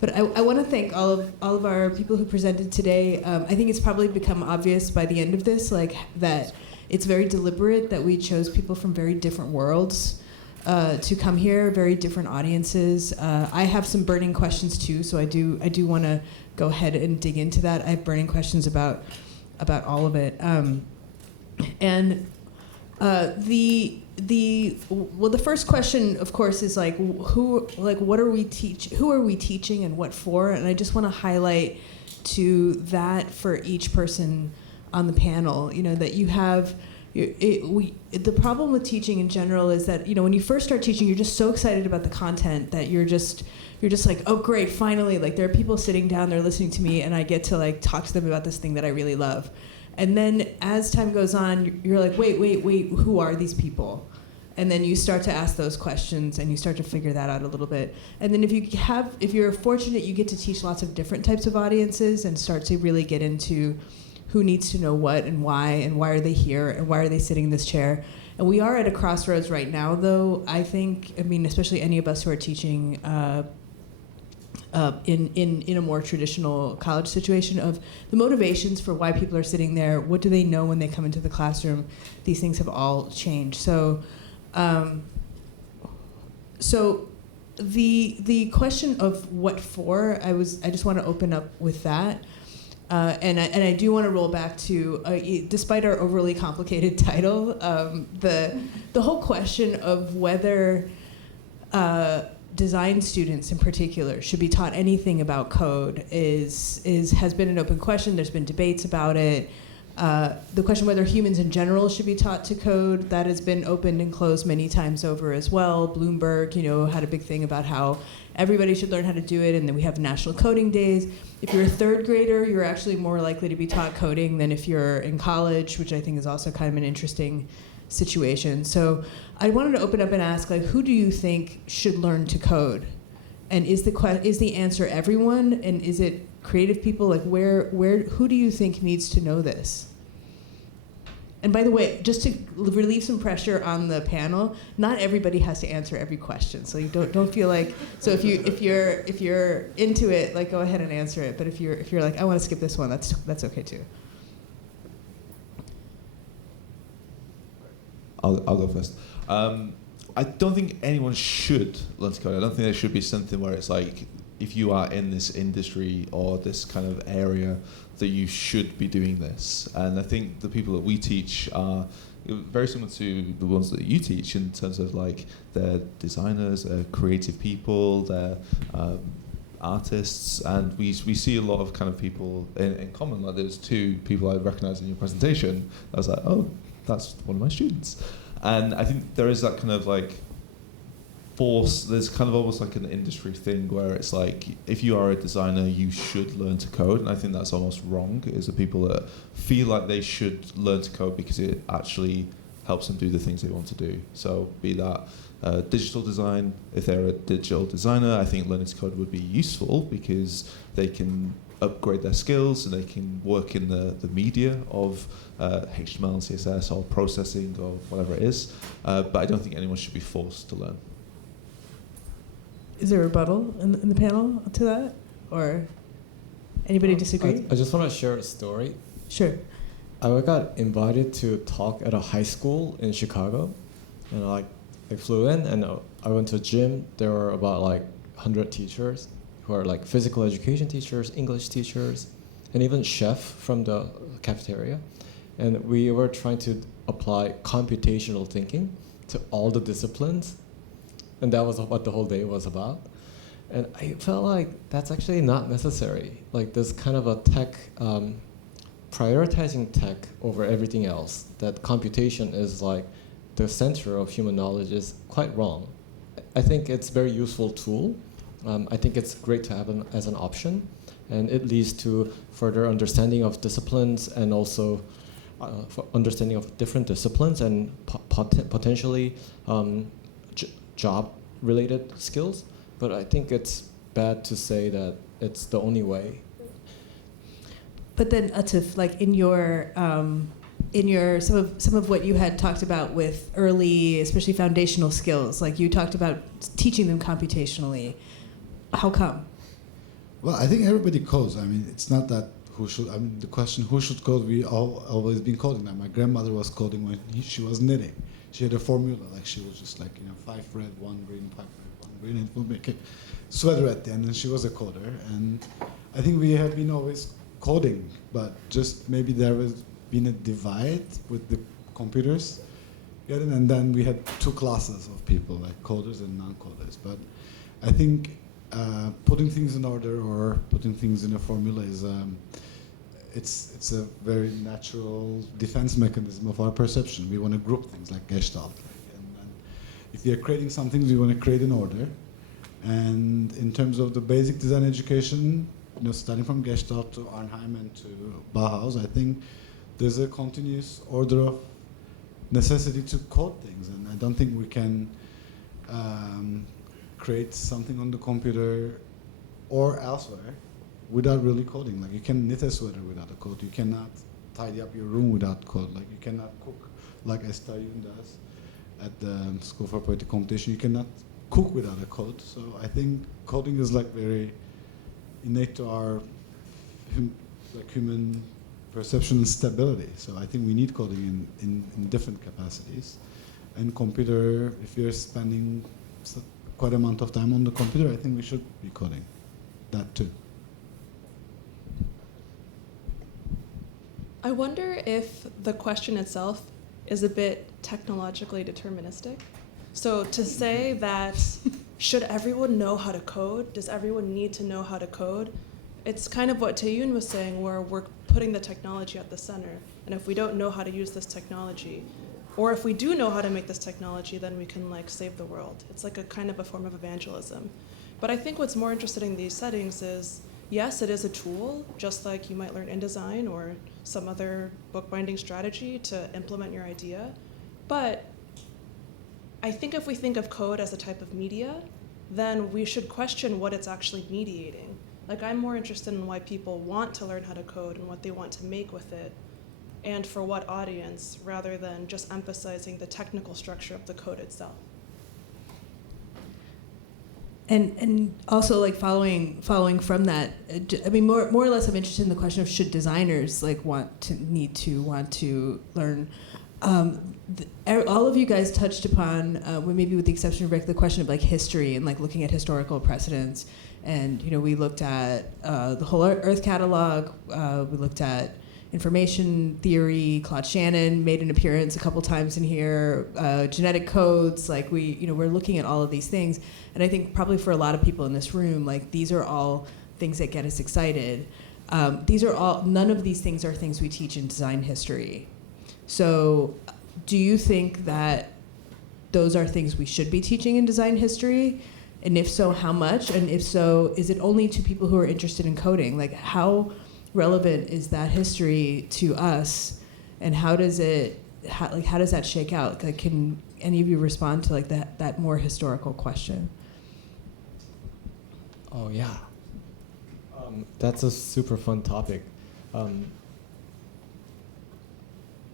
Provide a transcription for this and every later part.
But I want to thank all of our people who presented today. I think it's probably become obvious by the end of this, like that it's very deliberate that we chose people from very different worlds to come here, very different audiences. I have some burning questions too, so I do want to go ahead and dig into that. I have burning questions about all of it. The first question, of course, is like who are we teaching and what for? And I just want to highlight to that for each person on the panel, that you have. The problem with teaching in general is that when you first start teaching, you're just so excited about the content that you're just like, oh great, finally, like there are people sitting down, they're listening to me, and I get to like talk to them about this thing that I really love. And then as time goes on, you're like, wait, who are these people? And then you start to ask those questions and you start to figure that out a little bit. And then if you're fortunate, you get to teach lots of different types of audiences and start to really get into who needs to know what and why are they here and why are they sitting in this chair. And we are at a crossroads right now, though, I mean, especially any of us who are teaching in a more traditional college situation, of the motivations for why people are sitting there, what do they know when they come into the classroom, these things have all changed. So the question of what for, I just want to open up with that. And I do want to roll back to, despite our overly complicated title, the whole question of whether design students in particular should be taught anything about code has been an open question. There's been debates about it. The question whether humans in general should be taught to code, that has been opened and closed many times over as well. Bloomberg, had a big thing about how everybody should learn how to do it, and then we have National Coding Days. If you're a third grader, you're actually more likely to be taught coding than if you're in college, which I think is also kind of an interesting situation. So I wanted to open up and ask, like, who do you think should learn to code? And is the answer everyone? And is it creative people? Like, who do you think needs to know this? And by the way, just to relieve some pressure on the panel, not everybody has to answer every question. So you don't feel like, so if you're into it, like, go ahead and answer it. But if you're like, I want to skip this one, that's okay too. I'll go first. I don't think anyone should learn to code. I don't think there should be something where it's like, if you are in this industry or this kind of area, that you should be doing this. And I think the people that we teach are very similar to the ones that you teach in terms of like they're designers, they're creative people, they're artists, and we see a lot of kind of people in common. Like there's two people I recognized in your presentation. I was like, oh, that's one of my students. And I think there is that kind of like force, there's kind of almost like an industry thing where it's like, if you are a designer, you should learn to code. And I think that's almost wrong, is the people that feel like they should learn to code because it actually helps them do the things they want to do. So be that digital design, if they're a digital designer, I think learning to code would be useful because they can upgrade their skills and they can work in the media of HTML and CSS or processing or whatever it is. But I don't think anyone should be forced to learn. Is there a rebuttal in the panel to that? Or anybody disagree? I just want to share a story. Sure. I got invited to talk at a high school in Chicago. And I flew in and I went to a gym. There were about like 100 teachers who are like physical education teachers, English teachers, and even chef from the cafeteria. And we were trying to apply computational thinking to all the disciplines. And that was what the whole day was about. And I felt like that's actually not necessary. Like this kind of a tech, prioritizing tech over everything else, that computation is like the center of human knowledge, is quite wrong. I think it's a very useful tool. I think it's great to have as an option. And it leads to further understanding of disciplines and also understanding of different disciplines and potentially job-related skills, but I think it's bad to say that it's the only way. But then, Atif, like in your some of what you had talked about with early, especially foundational skills, like you talked about teaching them computationally. How come? Well, I think everybody codes. I mean, it's not that who should. I mean, the question who should code. We always been coding that. My grandmother was coding when she was knitting. She had a formula, like she was just like 5 red, 1 green, 5 red, 1 green, and it would make a sweater at the end. And she was a coder. And I think we have been always coding, but just maybe there has been a divide with the computers. And then we had 2 classes of people, like coders and non-coders. But I think putting things in order or putting things in a formula is it's a very natural defense mechanism of our perception. We want to group things like Gestalt. And if we are creating something, we want to create in order. And in terms of the basic design education, starting from Gestalt to Arnhem and to Bauhaus, I think there's a continuous order of necessity to code things, and I don't think we can create something on the computer or elsewhere without really coding. Like you can knit a sweater without a code. You cannot tidy up your room without code. Like you cannot cook like Estayun does at the School for Poetic Computation. You cannot cook without a code. So I think coding is like very innate to our human perception and stability. So I think we need coding in different capacities. And computer, if you're spending quite amount of time on the computer, I think we should be coding that too. I wonder if the question itself is a bit technologically deterministic. So to say that should everyone know how to code? Does everyone need to know how to code? It's kind of what Taeyun was saying, where we're putting the technology at the center. And if we don't know how to use this technology, or if we do know how to make this technology, then we can save the world. It's like a kind of a form of evangelism. But I think what's more interesting in these settings is, yes, it is a tool, just like you might learn InDesign or some other bookbinding strategy to implement your idea. But I think if we think of code as a type of media, then we should question what it's actually mediating. I'm more interested in why people want to learn how to code and what they want to make with it, and for what audience, rather than just emphasizing the technical structure of the code itself. And also following from that, I mean more or less I'm interested in the question of should designers want to learn. All of you guys touched upon, maybe with the exception of Rick, the question of history and looking at historical precedents. And we looked at the whole Earth catalog. We looked at information theory. Claude Shannon made an appearance a couple times in here. Genetic codes. We're looking at all of these things. And I think probably for a lot of people in this room, these are all things that get us excited. None of these things are things we teach in design history. So do you think that those are things we should be teaching in design history? And if so, how much? And if so, is it only to people who are interested in coding? How relevant is that history to us? And how does that shake out? Can any of you respond to that more historical question? Oh yeah, that's a super fun topic.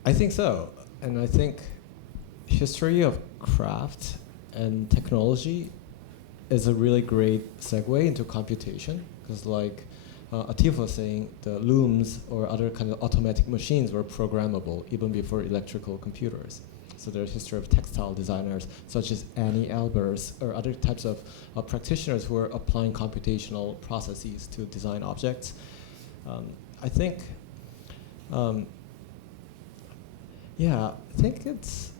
I think so, and I think history of craft and technology is a really great segue into computation, because Atif was saying, the looms or other kind of automatic machines were programmable even before electrical computers. So there's history of textile designers such as Annie Albers or other types of practitioners who are applying computational processes to design objects. I think, I think it's,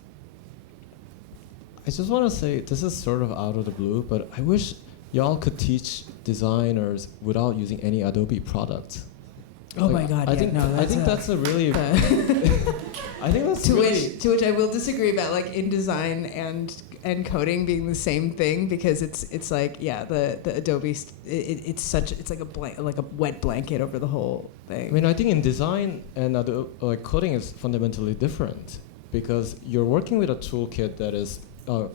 I just want to say, this is sort of out of the blue, but I wish y'all could teach designers without using any Adobe products. Oh my God! I think that's a really. I think that's to which I will disagree about InDesign and coding being the same thing, because it's the Adobe it's like a wet blanket over the whole thing. I mean, I think in design and coding is fundamentally different, because you're working with a toolkit that is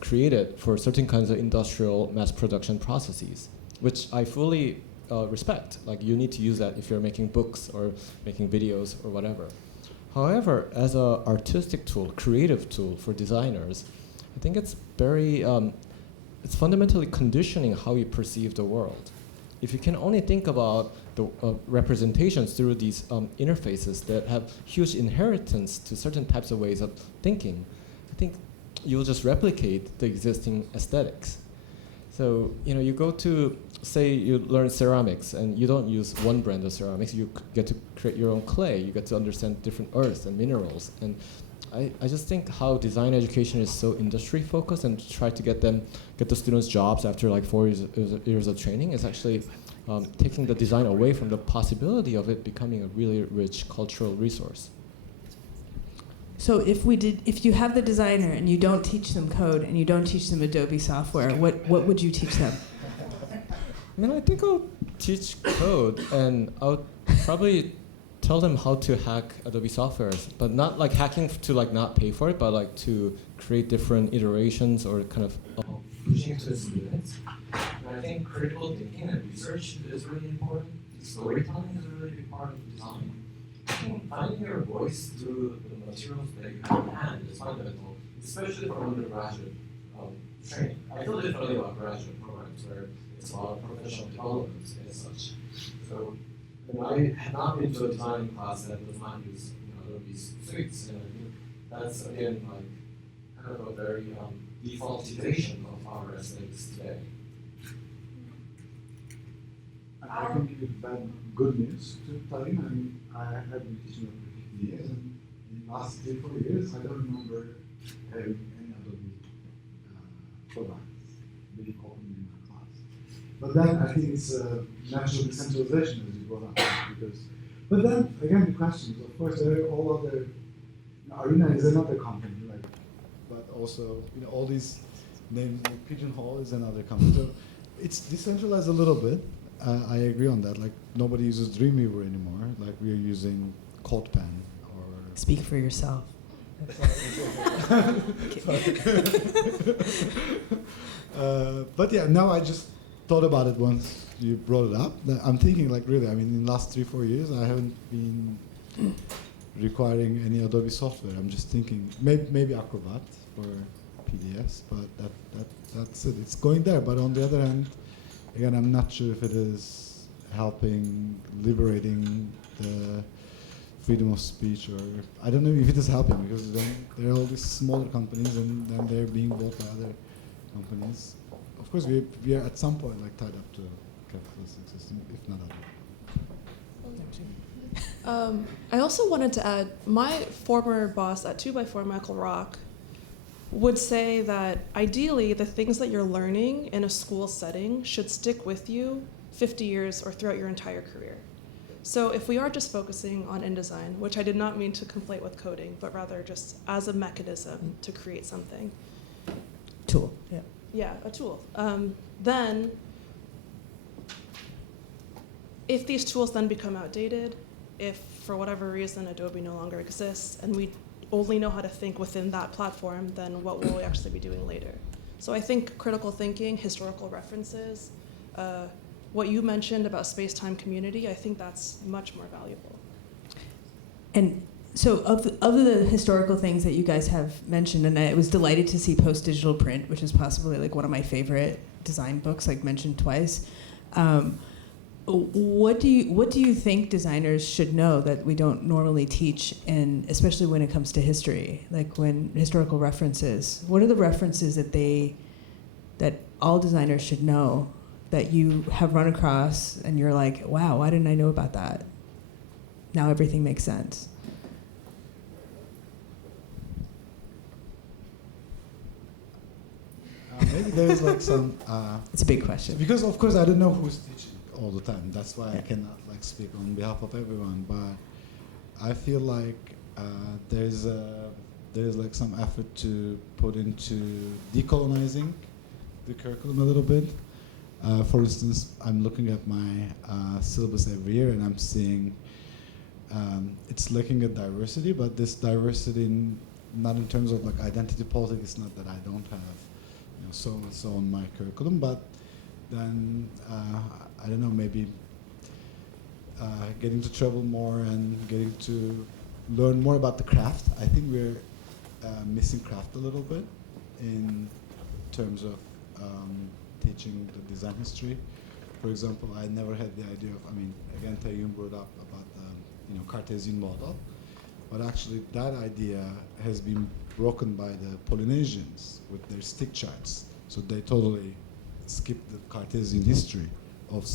created for certain kinds of industrial mass production processes, which I fully respect. You need to use that if you're making books or making videos or whatever. However, as an artistic tool, creative tool for designers, I think it's very, it's fundamentally conditioning how you perceive the world. if you can only think about the representations through these interfaces that have huge inheritance to certain types of ways of thinking, I think you'll just replicate the existing aesthetics. So, you go to, say you learn ceramics and you don't use one brand of ceramics, you get to create your own clay, you get to understand different earths and minerals. And I just think how design education is so industry focused and try to get the students jobs after like 4 years of training is actually taking the design away from the possibility of it becoming a really rich cultural resource. So if you have the designer and you don't teach them code and you don't teach them Adobe software, what would you teach them? I mean, I think I'll teach code and I'll probably tell them how to hack Adobe softwares, but not like hacking to like not pay for it, but like to create different iterations or kind of pushing to its limits. And I think critical thinking and research is really important. Storytelling is a really big part of design. I think finding your voice through the materials that you have in hand is fundamental, especially for undergraduate training. I feel differently about graduate programs where it's a lot of professional development and such. So, I have not been to a design class that does not use Adobe suites, and I think that's again like kind of a very defaultization of our aesthetics today. I can give you good news to tell you. I mean, I have been teaching for 50 years, and in the last 3-4 years, I don't remember having any Adobe products being open in my class. But then I think it's natural decentralization, as you brought up, but then again the question is, of course, there are all other. Arena is another company, like, but also all these names, like Pigeonhole is another company. So it's decentralized a little bit. I agree on that. Like nobody uses Dreamweaver anymore. Like we are using CodePen or. Speak for yourself. But yeah, now I just thought about it once you brought it up. I'm thinking like really. I mean, in the last 3-4 years, I haven't been requiring any Adobe software. I'm just thinking maybe Acrobat for PDFs, but that's it. It's going there. But on the other hand. Again, I'm not sure if it is helping, liberating the freedom of speech, or I don't know if it is helping, because then there are all these smaller companies and then they're being bought by other companies. Of course, we are at some point like tied up to a capitalistic system, if not other. I also wanted to add, my former boss at 2x4, Michael Rock, would say that ideally the things that you're learning in a school setting should stick with you 50 years or throughout your entire career. So if we are just focusing on InDesign, which I did not mean to conflate with coding, but rather just as a mechanism to create something. Tool, yeah. Yeah, a tool. Then, if these tools then become outdated, if for whatever reason Adobe no longer exists and we only know how to think within that platform, then what will we actually be doing later? So I think critical thinking, historical references, what you mentioned about space-time community, I think that's much more valuable. And so of the historical things that you guys have mentioned, and I was delighted to see Post-Digital Print, which is possibly like one of my favorite design books, like mentioned twice. What do you think designers should know that we don't normally teach, and especially when it comes to history, like when historical references? What are the references that all designers should know that you have run across and you're like, wow, why didn't I know about that? Now everything makes sense. Maybe there's like some. It's a big question. Because of course I don't know who's teaching all the time. That's why I cannot like speak on behalf of everyone. But I feel like there's like some effort to put into decolonizing the curriculum a little bit. For instance, I'm looking at my syllabus every year and I'm seeing it's looking at diversity, but this diversity not in terms of like identity politics. It's not that I don't have so and so on my curriculum, but then I don't know, maybe getting to travel more and getting to learn more about the craft. I think we're missing craft a little bit in terms of teaching the design history. For example, I never had the idea of, again, Tayyum brought up about the Cartesian model, but actually that idea has been broken by the Polynesians with their stick charts. So they totally skipped the Cartesian history of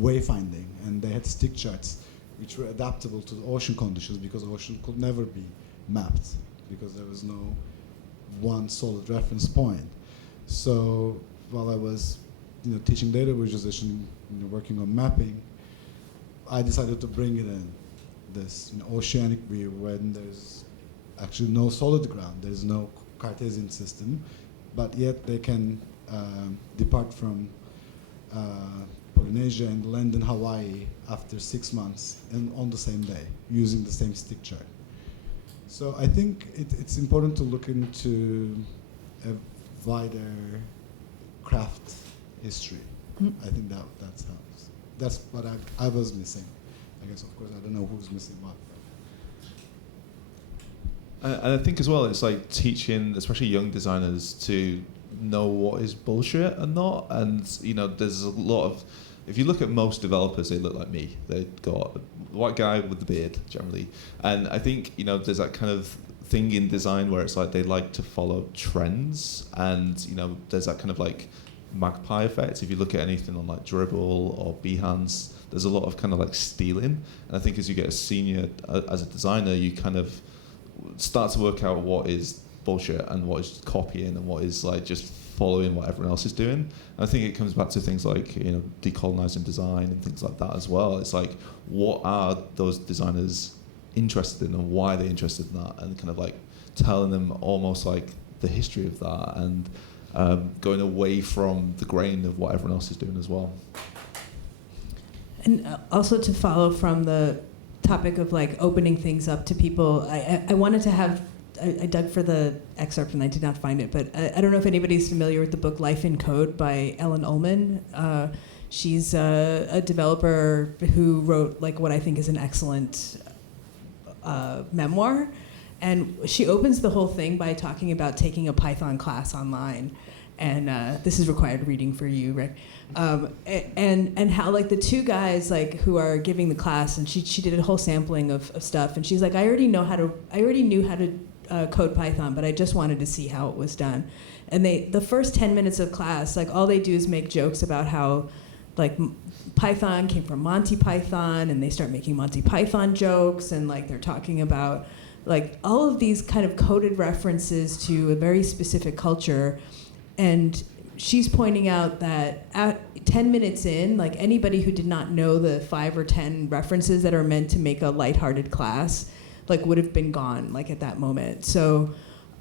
wayfinding, and they had stick charts which were adaptable to the ocean conditions, because the ocean could never be mapped because there was no one solid reference point. So while I was teaching data visualization, working on mapping, I decided to bring it in, this oceanic view when there's actually no solid ground, there's no Cartesian system, but yet they can depart from Polynesia and land in Hawaii after 6 months and on the same day using the same stick chart. So I think it's important to look into a wider craft history. I think that's how. That's what I was missing. I guess, of course, I don't know who's missing what. And I think as well, it's like teaching, especially young designers, to know what is bullshit and not. And there's a lot of, if you look at most developers, they look like me. They've got a white guy with the beard generally, and I think there's that kind of thing in design where it's like they like to follow trends, and there's that kind of like magpie effect. If you look at anything on like Dribble or Behance, there's a lot of kind of like stealing. And I think as you get a senior as a designer, you kind of start to work out what is bullshit and what is copying and what is like just following what everyone else is doing. And I think it comes back to things like decolonizing design and things like that as well. It's like, what are those designers interested in and why are they interested in that, and kind of like telling them almost like the history of that, and going away from the grain of what everyone else is doing as well. And also to follow from the topic of like opening things up to people, I wanted to have, I dug for the excerpt and I did not find it, but I don't know if anybody's familiar with the book Life in Code by Ellen Ullman. She's a developer who wrote like what I think is an excellent memoir. And she opens the whole thing by talking about taking a Python class online. And this is required reading for you, Rick. And how like the two guys like who are giving the class, and she did a whole sampling of stuff, and she's like, I already knew how to code Python, but I just wanted to see how it was done. And the first 10 minutes of class, like all they do is make jokes about how like Python came from Monty Python, and they start making Monty Python jokes, and like they're talking about like all of these kind of coded references to a very specific culture. And she's pointing out that at 10 minutes in, like anybody who did not know the 5 or 10 references that are meant to make a lighthearted class, like would have been gone like at that moment. So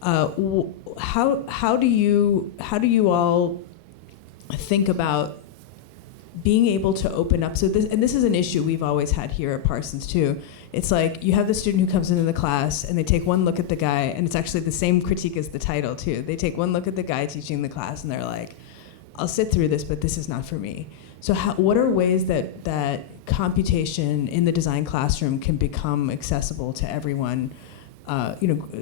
how do you all think about being able to open up? So this is an issue we've always had here at Parsons too. It's like you have the student who comes into the class and they take one look at the guy, and it's actually the same critique as the title too. They take one look at the guy teaching the class and they're like, I'll sit through this, but this is not for me. So what are ways that computation in the design classroom can become accessible to everyone?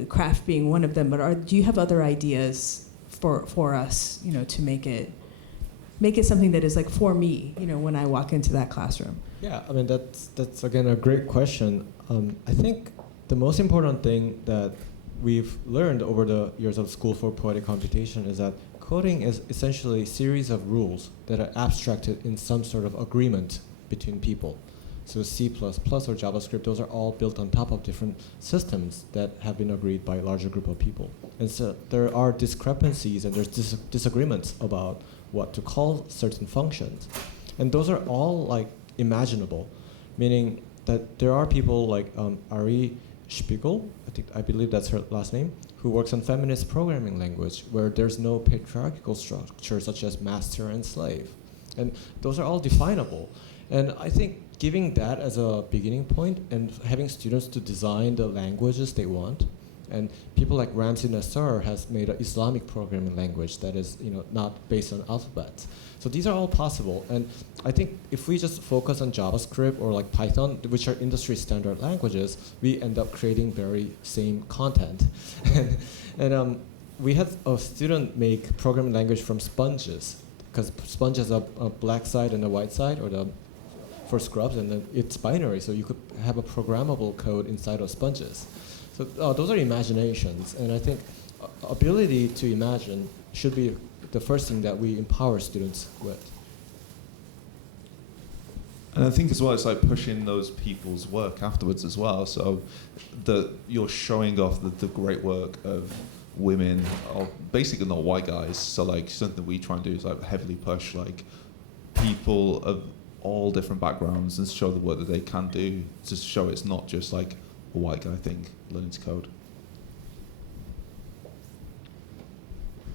Craft being one of them, but do you have other ideas for us, to make it something that is like for me, when I walk into that classroom? Yeah, I mean, that's again a great question. I think the most important thing that we've learned over the years of School for Poetic Computation is that coding is essentially a series of rules that are abstracted in some sort of agreement between people. So C++ or JavaScript, those are all built on top of different systems that have been agreed by a larger group of people. And so there are discrepancies and there's disagreements about what to call certain functions. And those are all like imaginable, meaning that there are people like Ari Spiegel, I believe that's her last name, who works on feminist programming language where there's no patriarchal structure such as master and slave. And those are all definable. And I think giving that as a beginning point and having students to design the languages they want, and people like Ramzi Nassar has made an Islamic programming language that is not based on alphabets. So these are all possible. And I think if we just focus on JavaScript or like Python, which are industry standard languages, we end up creating very same content. and we had a student make programming language from sponges. because sponge has a black side and a white side, or for scrubs, and then it's binary, so you could have a programmable code inside of sponges. So those are imaginations, and I think ability to imagine should be the first thing that we empower students with. And I think as well, it's like pushing those people's work afterwards as well. So that you're showing off the great work of women, or basically not white guys. So like something that we try and do is like heavily push like people of all different backgrounds and show the work that they can do, to show it's not just like a white guy thing learning to code.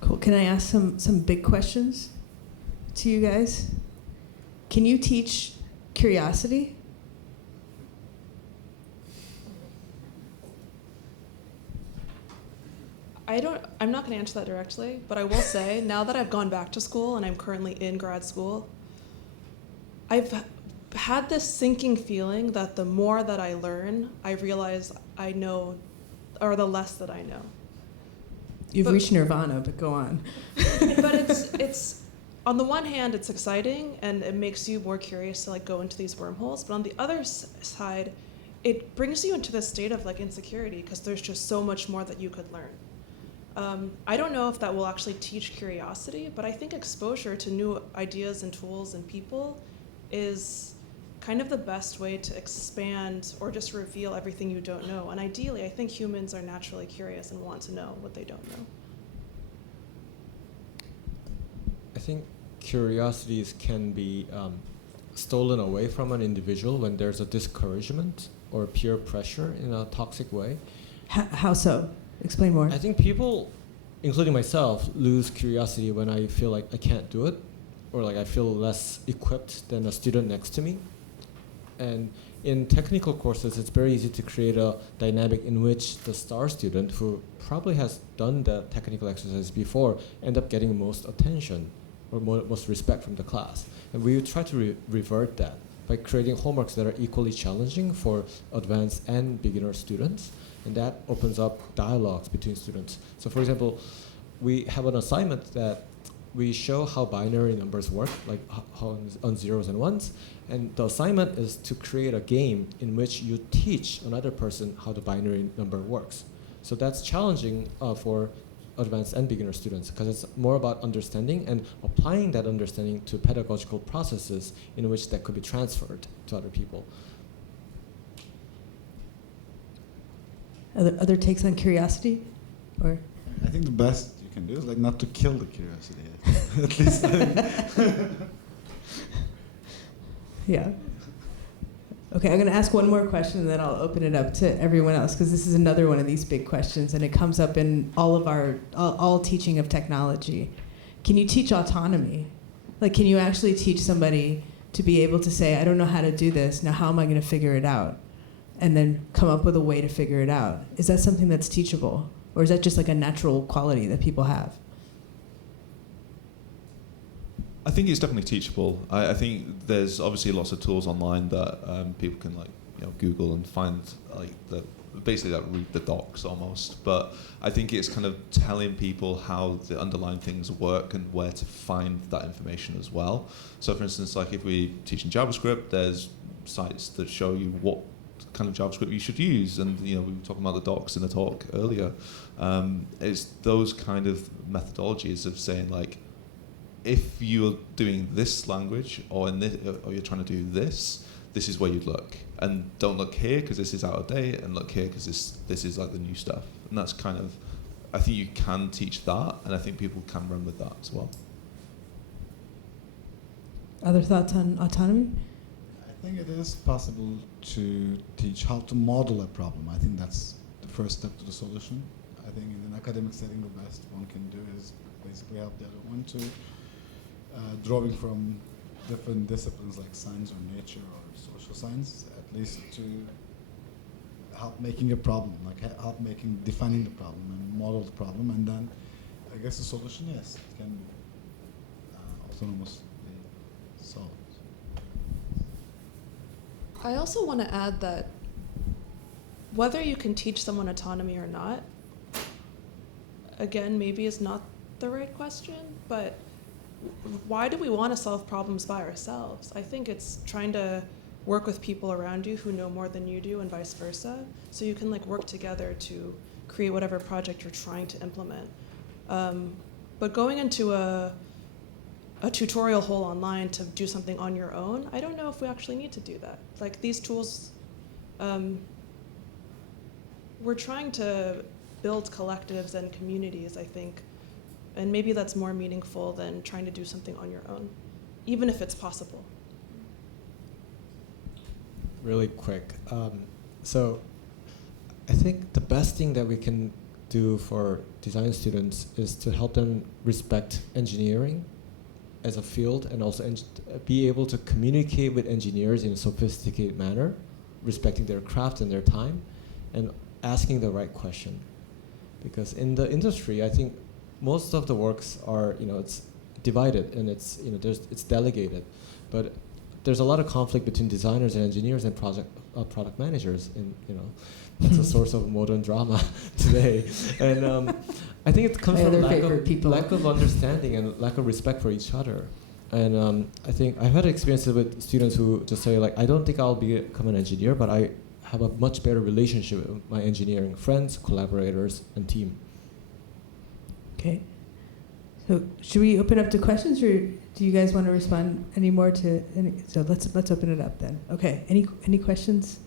Cool. Can I ask some big questions to you guys? Can you teach curiosity? I'm not going to answer that directly, but I will say, now that I've gone back to school and I'm currently in grad school, I've had this sinking feeling that the more that I learn, I realize I know, or the less that I know. You've reached nirvana, but go on. But it's on the one hand, it's exciting and it makes you more curious to like go into these wormholes. But on the other side, it brings you into this state of like insecurity because there's just so much more that you could learn. I don't know if that will actually teach curiosity, but I think exposure to new ideas and tools and people is kind of the best way to expand or just reveal everything you don't know. And ideally, I think humans are naturally curious and want to know what they don't know. I think curiosities can be stolen away from an individual when there's a discouragement or peer pressure in a toxic way. How so? Explain more. I think people, including myself, lose curiosity when I feel like I can't do it, or like I feel less equipped than a student next to me. And in technical courses, it's very easy to create a dynamic in which the star student, who probably has done the technical exercise before, end up getting most attention or most respect from the class. And we try to revert that by creating homeworks that are equally challenging for advanced and beginner students. And that opens up dialogues between students. So for example, we have an assignment that we show how binary numbers work, like how on zeros and ones. And the assignment is to create a game in which you teach another person how the binary number works. So that's challenging for advanced and beginner students because it's more about understanding and applying that understanding to pedagogical processes in which that could be transferred to other people. Other takes on curiosity? Or I think the best you can do is like not to kill the curiosity. At least I think. yeah. Okay, I'm going to ask one more question and then I'll open it up to everyone else because this is another one of these big questions and it comes up in all of all teaching of technology. Can you teach autonomy? Like, can you actually teach somebody to be able to say, I don't know how to do this, now how am I going to figure it out? And then come up with a way to figure it out. Is that something that's teachable? Or is that just like a natural quality that people have? I think it's definitely teachable. I think there's obviously lots of tools online that people can like Google and find like basically like read the docs almost. But I think it's kind of telling people how the underlying things work and where to find that information as well. So for instance, like if we teach in JavaScript, there's sites that show you what kind of JavaScript you should use, and we were talking about the docs in the talk earlier. It's those kind of methodologies of saying like, if you're doing this language or you're trying to do this is where you'd look, and don't look here because this is out of date, and look here because this is like the new stuff. And that's kind of, I think you can teach that, and I think people can run with that as well. Other thoughts on autonomy? I think it is possible to teach how to model a problem. I think that's the first step to the solution. I think in an academic setting, the best one can do is basically help the other one to drawing from different disciplines like science or nature or social science, at least to help making a problem, like help defining the problem and model the problem, and then I guess the solution, yes, it can autonomously solved. I also want to add that whether you can teach someone autonomy or not, again, maybe is not the right question, but why do we want to solve problems by ourselves? I think it's trying to work with people around you who know more than you do and vice versa, so you can like work together to create whatever project you're trying to implement. But going into a tutorial hole online to do something on your own, I don't know if we actually need to do that. Like these tools, we're trying to build collectives and communities, I think, and maybe that's more meaningful than trying to do something on your own, even if it's possible. Really quick. So I think the best thing that we can do for design students is to help them respect engineering as a field, and also be able to communicate with engineers in a sophisticated manner, respecting their craft and their time, and asking the right question. Because in the industry, I think most of the works are, it's divided and it's, it's delegated, but there's a lot of conflict between designers and engineers and product managers, and it's a source of modern drama today. And I think it comes from lack of understanding and lack of respect for each other. And I think I've had experiences with students who just say, like, I don't think I'll become an engineer, but I have a much better relationship with my engineering friends, collaborators, and team. Okay. So should we open up to questions, or do you guys want to respond any more to any? So let's open it up then. Okay. Any questions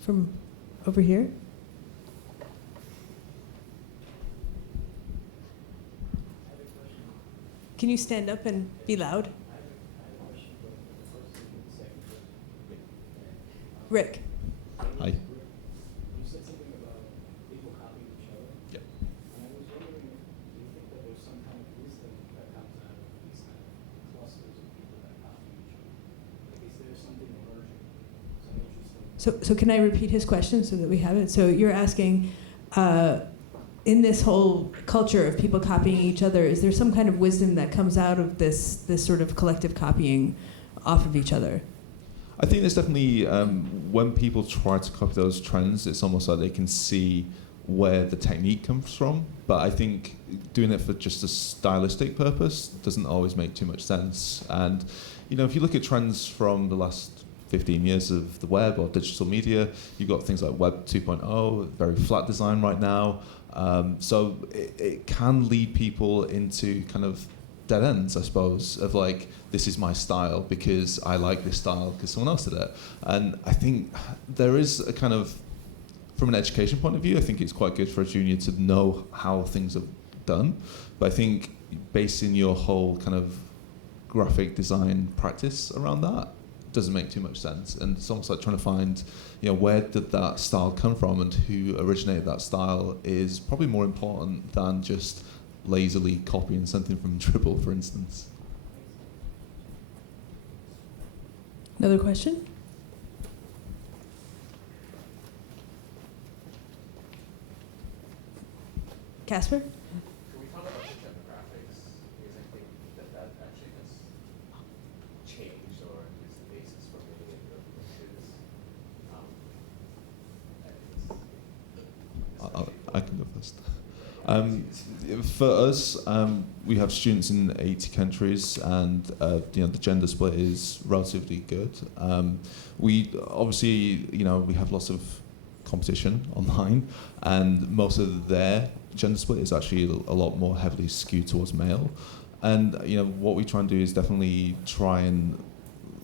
from over here? Can you stand up and be loud? Rick. Hi. You said something about people copying each other. Yep. And I was wondering, do you think that there's some kind of wisdom that comes out of these kind of clusters of people that copy each other? Like, is there something emerging, some interesting? So can I repeat his question so that we have it? So you're asking, in this whole culture of people copying each other, is there some kind of wisdom that comes out of this sort of collective copying off of each other? I think there's definitely, when people try to copy those trends, it's almost like they can see where the technique comes from. But I think doing it for just a stylistic purpose doesn't always make too much sense. And, if you look at trends from the last 15 years of the web or digital media, you've got things like Web 2.0, very flat design right now. So it can lead people into kind of dead ends, I suppose, of like, this is my style because I like this style because someone else did it. And I think there is a kind of, from an education point of view, I think it's quite good for a junior to know how things are done. But I think basing your whole kind of graphic design practice around that doesn't make too much sense. And it's almost like trying to find, where did that style come from and who originated that style is probably more important than just lazily copying something from Dribble, for instance. Another question? Casper? Can we talk about the demographics? Because I think that actually has changed or is the basis for many of the issues. I can go first. For us, we have students in 80 countries, and the gender split is relatively good. We obviously, we have lots of competition online, and most of their gender split is actually a lot more heavily skewed towards male. And what we try and do is definitely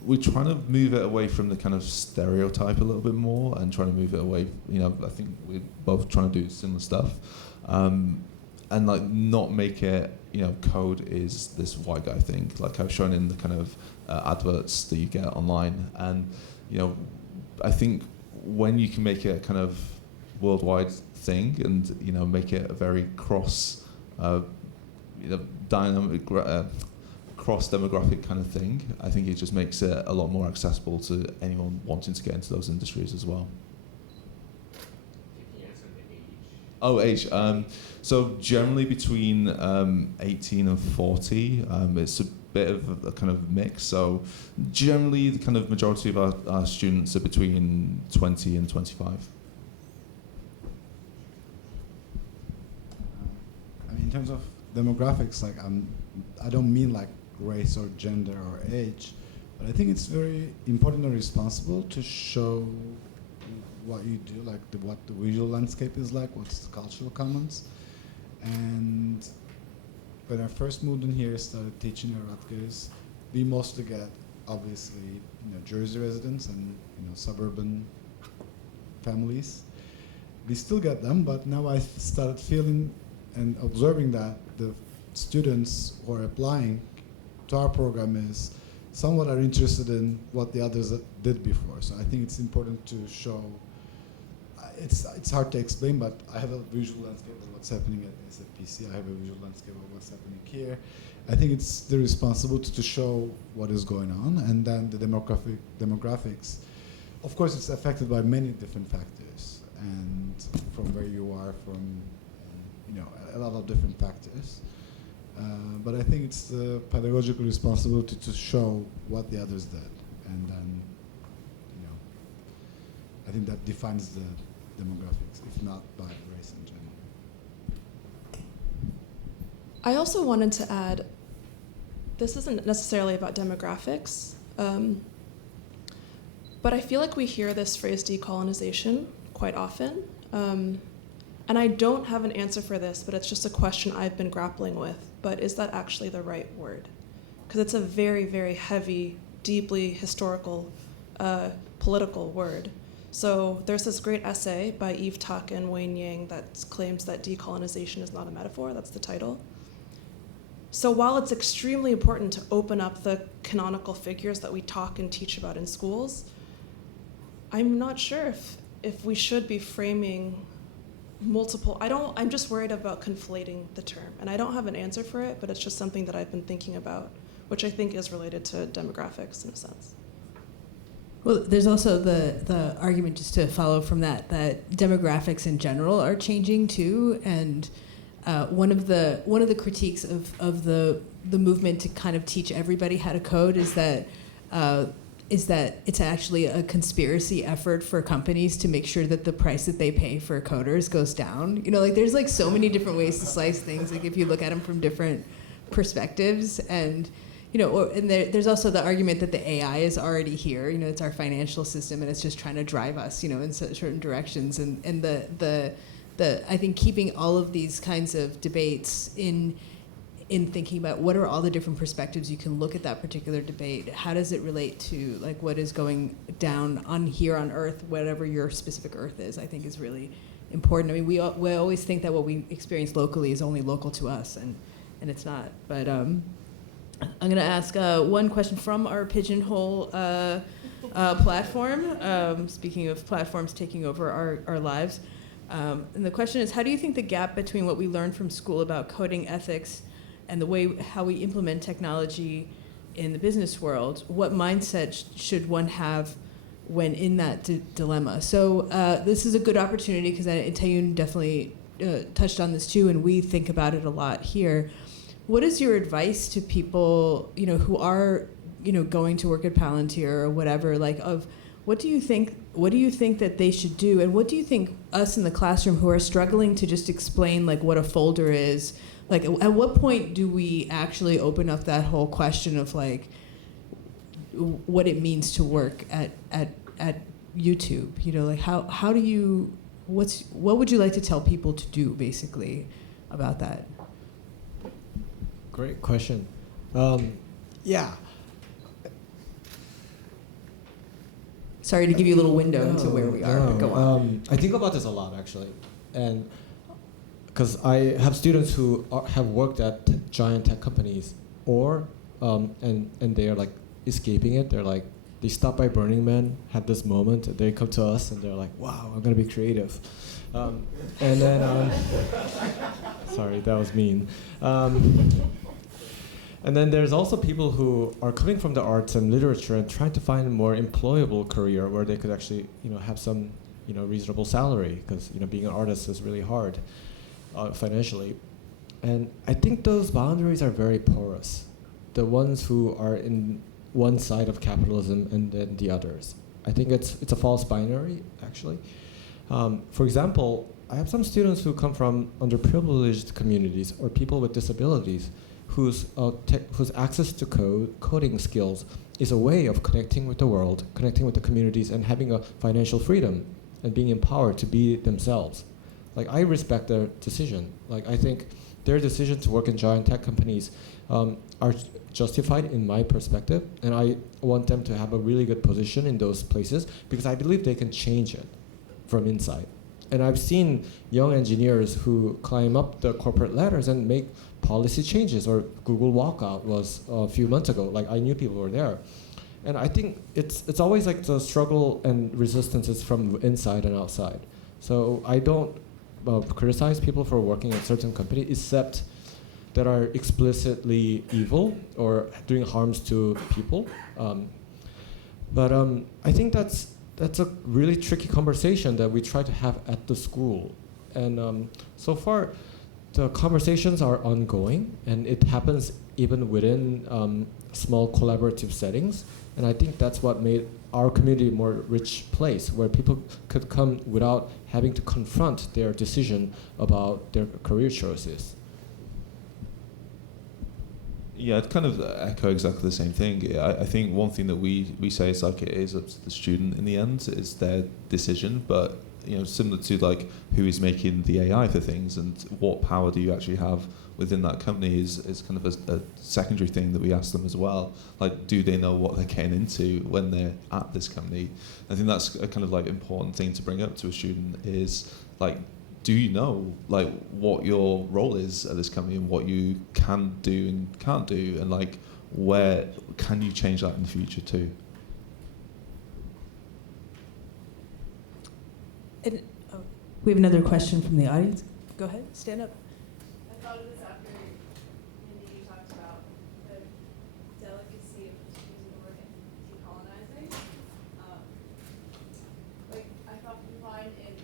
we're trying to move it away from the kind of stereotype a little bit more, and trying to move it away. I think we're both trying to do similar stuff. And like not make it, code is this white guy thing, like I've shown in the kind of adverts that you get online. And, I think when you can make it a kind of worldwide thing and, make it a very cross demographic kind of thing, I think it just makes it a lot more accessible to anyone wanting to get into those industries as well. Age. So generally between 18 and 40, it's a bit of a kind of mix. So generally the kind of majority of our students are between 20 and 25. I mean, in terms of demographics, like I don't mean like race or gender or age. But I think it's very important and responsible to show what you do, like what the visual landscape is like, what's the cultural commons. And when I first moved in here, started teaching at Rutgers, we mostly get, obviously, Jersey residents and suburban families. We still get them, but now I started feeling and observing that the students who are applying to our program is somewhat are interested in what the others did before. So I think it's important to show. It's hard to explain, but I have a visual landscape of what's happening at SFPC. I have a visual landscape of what's happening here. I think it's the responsibility to show what is going on, and then the demographics. Of course, it's affected by many different factors, and from where you are, from a lot of different factors. But I think it's the pedagogical responsibility to show what the others did, and then I think that defines the demographics, if not by race and gender. I also wanted to add, this isn't necessarily about demographics, but I feel like we hear this phrase decolonization quite often. And I don't have an answer for this, but it's just a question I've been grappling with. But is that actually the right word? Because it's a very, very heavy, deeply historical, political word. So there's this great essay by Eve Tuck and Wayne Yang that claims that decolonization is not a metaphor. That's the title. So while it's extremely important to open up the canonical figures that we talk and teach about in schools, I'm not sure if we should be framing multiple. I'm just worried about conflating the term, and I don't have an answer for it, but it's just something that I've been thinking about, which I think is related to demographics in a sense. Well, there's also the argument, just to follow from that demographics in general are changing too, and one of the critiques of the movement to kind of teach everybody how to code is that it's actually a conspiracy effort for companies to make sure that the price that they pay for coders goes down. There's like so many different ways to slice things. Like if you look at them from different perspectives, and there's also the argument that the AI is already here. It's our financial system, and it's just trying to drive us, in certain directions. And the I think keeping all of these kinds of debates in thinking about what are all the different perspectives you can look at that particular debate. How does it relate to like what is going down on here on Earth, whatever your specific Earth is, I think is really important. I mean, we always think that what we experience locally is only local to us, and it's not. But I'm going to ask one question from our Pigeonhole platform. Speaking of platforms taking over our lives. And the question is, how do you think the gap between what we learn from school about coding ethics and the way how we implement technology in the business world, what mindset should one have when in that dilemma? So this is a good opportunity, because Tayun definitely touched on this too, and we think about it a lot here. What is your advice to people, who are, going to work at Palantir or whatever, what do you think that they should do, and what do you think us in the classroom who are struggling to just explain what a folder is, at what point do we actually open up that whole question of what it means to work at YouTube? How do you, what would you like to tell people to do basically about that? Great question. Yeah. Sorry to give you a little window into where we are. Go on. I think about this a lot, actually, and because I have students who have worked at giant tech companies, or and they are escaping it. They stop by Burning Man, had this moment. They come to us and they're like, "Wow, I'm gonna be creative," and then sorry, that was mean. And then there's also people who are coming from the arts and literature and trying to find a more employable career where they could actually, have some, reasonable salary, because, being an artist is really hard financially. And I think those boundaries are very porous. The ones who are in one side of capitalism and then the others. I think it's a false binary, actually. For example, I have some students who come from underprivileged communities or people with disabilities whose access to coding skills is a way of connecting with the world, connecting with the communities, and having a financial freedom and being empowered to be themselves. Like, I respect their decision. Like, I think their decision to work in giant tech companies are justified in my perspective, and I want them to have a really good position in those places because I believe they can change it from inside. And I've seen young engineers who climb up the corporate ladders and make policy changes, or Google walkout was a few months ago. Like, I knew people were there. And I think it's always like the struggle and resistance is from inside and outside. So I don't criticize people for working at certain companies, except that are explicitly evil or doing harms to people. But I think that's a really tricky conversation that we try to have at the school. And so far, the conversations are ongoing, and it happens even within small collaborative settings. And I think that's what made our community a more rich place, where people could come without having to confront their decision about their career choices. Yeah, I'd kind of echo exactly the same thing. I think one thing that we say is like it is up to the student in the end, it's their decision, but similar to like who is making the AI for things and what power do you actually have within that company is kind of a secondary thing that we ask them as well. Like, do they know what they're getting into when they're at this company? I think that's a kind of like important thing to bring up to a student is like, do you know like what your role is at this company and what you can do and can't do, and like where can you change that in the future too? We have another question from the audience. Go ahead, stand up. I thought of this after Mindy, you talked about the delicacy of using the word decolonizing. Like, I thought we find in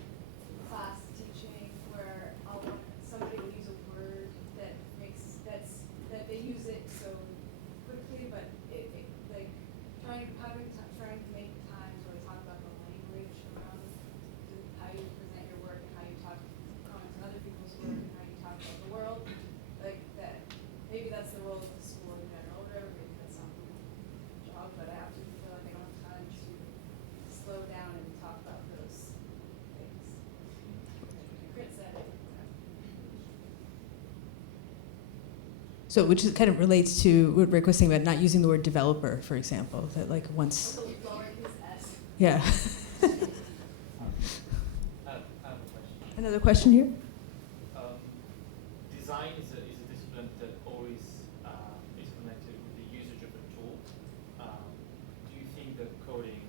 class teaching where somebody will use a word that they use it so quickly, but like trying to make times where we talk about the language around how you present your work and how you comment on other people's work and how you talk about the world, like that. Maybe that's the role of the school in general, or whatever. Maybe that's not my job, but I have to feel like I don't have time to slow down and talk about those things. Chris said it. So, which kind of relates to what Rick was saying about not using the word developer, for example. That like once. Also lower his S. Yeah. I have a question. Another question here. Design is a discipline that always is connected with the usage of a tool. Do you think that coding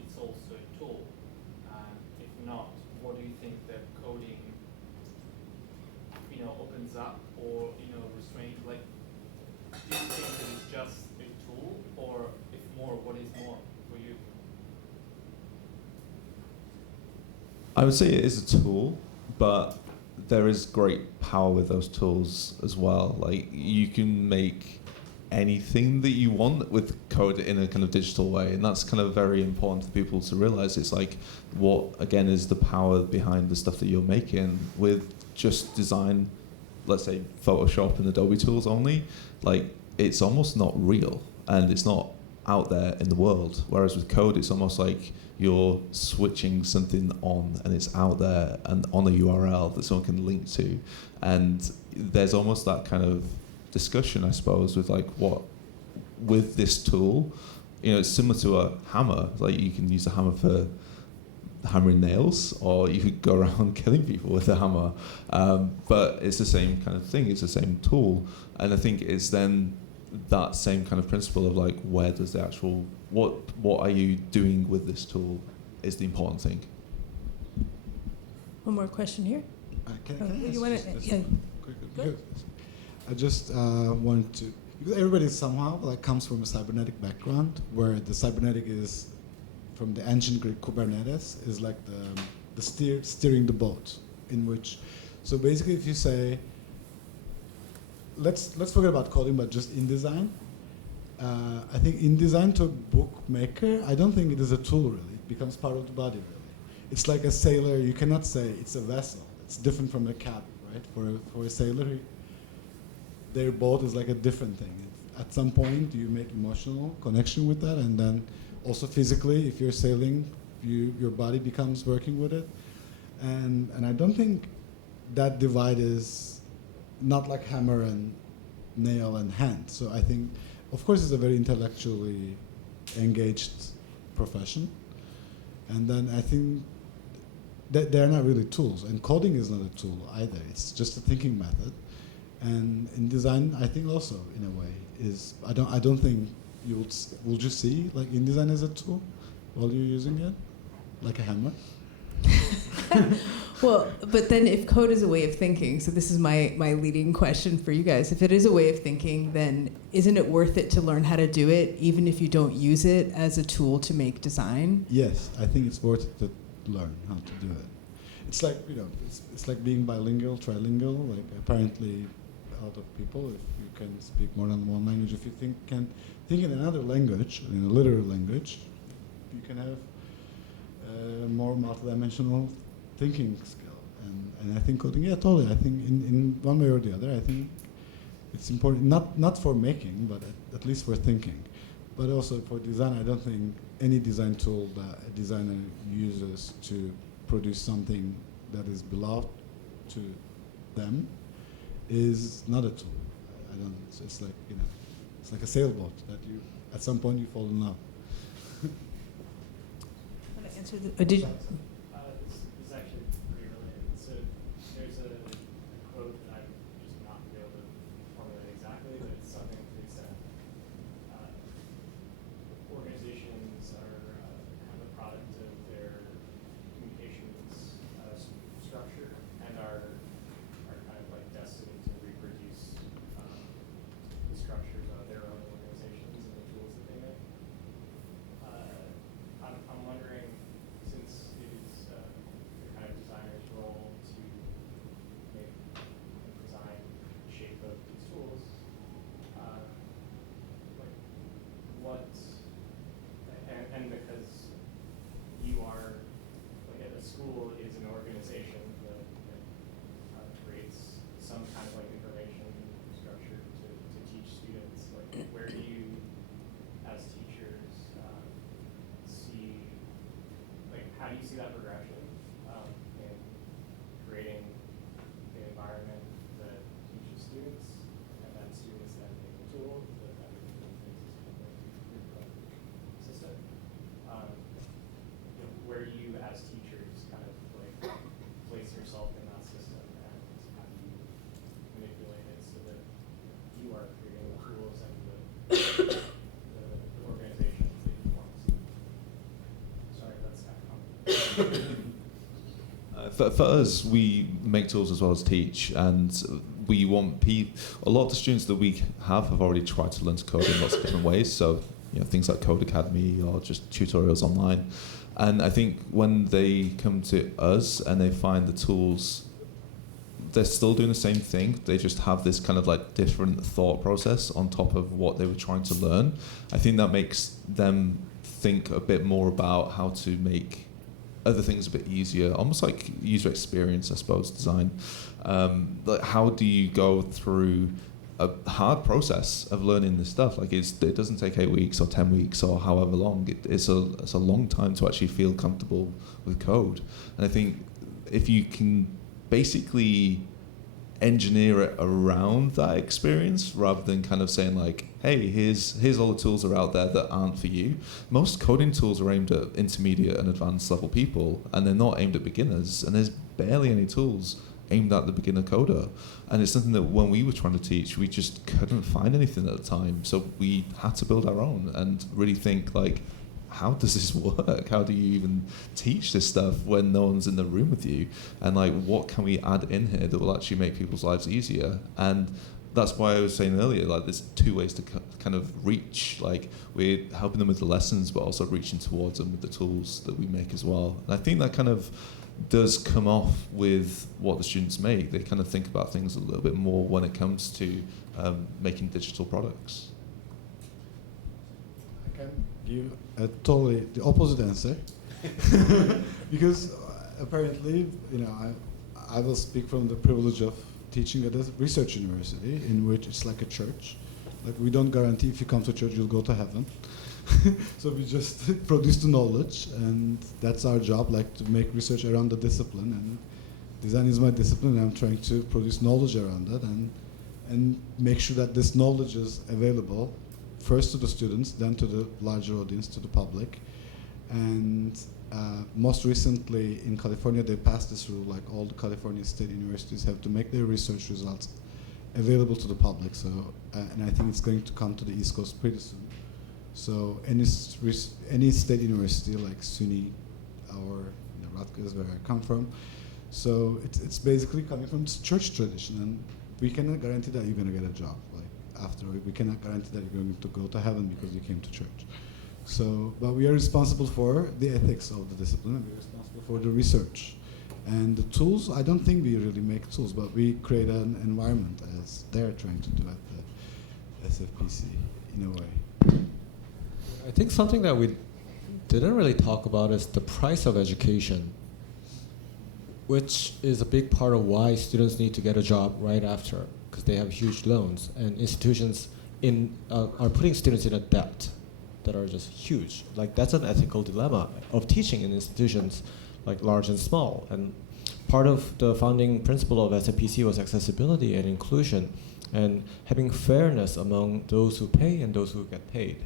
is also a tool? If not, what do you think that coding, opens up or restrains? Like, do you think that it's just a tool, or if more, what is more for you? I would say it is a tool, but there is great power with those tools as well. Like, you can make anything that you want with code in a kind of digital way, and that's kind of very important for people to realize. It's like, what again is the power behind the stuff that you're making with just design, let's say Photoshop and Adobe tools only. Like, it's almost not real and it's not out there in the world, whereas with code it's almost like you're switching something on and it's out there and on a URL that someone can link to. And there's almost that kind of discussion, I suppose, with like what, with this tool, it's similar to a hammer. Like, you can use a hammer for hammering nails, or you could go around killing people with a hammer. But it's the same kind of thing, it's the same tool. And I think it's then that same kind of principle of like, where does the actual, what are you doing with this tool is the important thing. One more question here. Can Oh, I you wanna- just yeah. quick- Go. because I just want to, because everybody somehow like comes from a cybernetic background, where the cybernetic is from the ancient Greek Kubernetes is like the steering the boat, in which, so basically if you say, let's forget about coding, but just InDesign. I think InDesign to a bookmaker, I don't think it is a tool really. It becomes part of the body really. It's like a sailor. You cannot say it's a vessel. It's different from a cabin, right? For a sailor, their boat is like a different thing. At some point, you make emotional connection with that, and then also physically, if you're sailing, your body becomes working with it. And I don't think that divide is not like hammer and nail and hand. So I think, of course, it's a very intellectually engaged profession. And then I think that they're not really tools. And coding is not a tool either. It's just a thinking method. And in design, I think also, in a way, is I don't think would you see like InDesign as a tool while you're using it, like a hammer? Well, but then if code is a way of thinking, so this is my leading question for you guys. If it is a way of thinking, then isn't it worth it to learn how to do it, even if you don't use it as a tool to make design? Yes, I think it's worth it to learn how to do it. It's like, it's like being bilingual, trilingual. Like apparently, a lot of people, if you can speak more than one language, if you can think in another language, in a literal language, you can have more multidimensional thinking skill. And I think coding, yeah, totally. I think in one way or the other, I think it's important, not for making, but at least for thinking. But also for design, I don't think any design tool that a designer uses to produce something that is beloved to them is not a tool. I don't. It's like it's like a sailboat that you at some point you fall in love. Answer the, This is actually pretty related. So there's a quote that I'm just not be able to formulate exactly, but it's something to the extent organizations are kind of a product of their communications structure and are kind of like destined to reproduce the structures of their own organizations and the tools that they make. I'm wondering, since it is the kind of designer's role to make and design the shape of these tools, like what, and because you are, like a school is an organization that creates some kind of like information structure to teach students, like where do you, as teachers, see, like how do you see that progression in creating an environment that teaches students, and then students then make a tool that then becomes a system? Where do you, as teachers, kind of like place yourself in that system, and how do you manipulate it so that you are creating the tools and the organizations that you want to see? Sorry, that's kind of complicated. For us, we make tools as well as teach, and we want a lot of the students that we have already tried to learn to code in lots of different ways. So, things like Code Academy or just tutorials online. And I think when they come to us and they find the tools, they're still doing the same thing. They just have this kind of like different thought process on top of what they were trying to learn. I think that makes them think a bit more about how to make other things a bit easier, almost like user experience, I suppose, design. Like how do you go through a hard process of learning this stuff? Like it doesn't take 8 weeks or 10 weeks or however long. It's a long time to actually feel comfortable with code. And I think if you can basically engineer it around that experience rather than kind of saying like, hey, here's all the tools that are out there that aren't for you. Most coding tools are aimed at intermediate and advanced level people, and they're not aimed at beginners, and there's barely any tools aimed at the beginner coder. And it's something that when we were trying to teach, we just couldn't find anything at the time, so we had to build our own and really think like, how does this work? How do you even teach this stuff when no one's in the room with you? And like, what can we add in here that will actually make people's lives easier? And that's why I was saying earlier, like there's two ways to kind of reach. Like we're helping them with the lessons, but also reaching towards them with the tools that we make as well. And I think that kind of does come off with what the students make. They kind of think about things a little bit more when it comes to making digital products. I can give a totally the opposite answer because apparently, I will speak from the privilege of teaching at a research university in which it's like a church. Like we don't guarantee if you come to church you'll go to heaven. So we just produce the knowledge, and that's our job, like to make research around the discipline. And design is my discipline, and I'm trying to produce knowledge around that and make sure that this knowledge is available first to the students, then to the larger audience, to the public. And most recently in California, they passed this rule, like all the California state universities have to make their research results available to the public. So, and I think it's going to come to the East Coast pretty soon. So any state university like SUNY or Rutgers, where I come from, so it's basically coming from this church tradition, and we cannot guarantee that you're going to get a job. Like after, we cannot guarantee that you're going to go to heaven because you came to church. So, but we are responsible for the ethics of the discipline, and we're responsible for the research. And the tools, I don't think we really make tools, but we create an environment as they're trying to do at the SFPC in a way. I think something that we didn't really talk about is the price of education, which is a big part of why students need to get a job right after, because they have huge loans, and institutions are putting students in a debt that are just huge. Like that's an ethical dilemma of teaching in institutions like large and small. And part of the founding principle of SFPC was accessibility and inclusion, and having fairness among those who pay and those who get paid.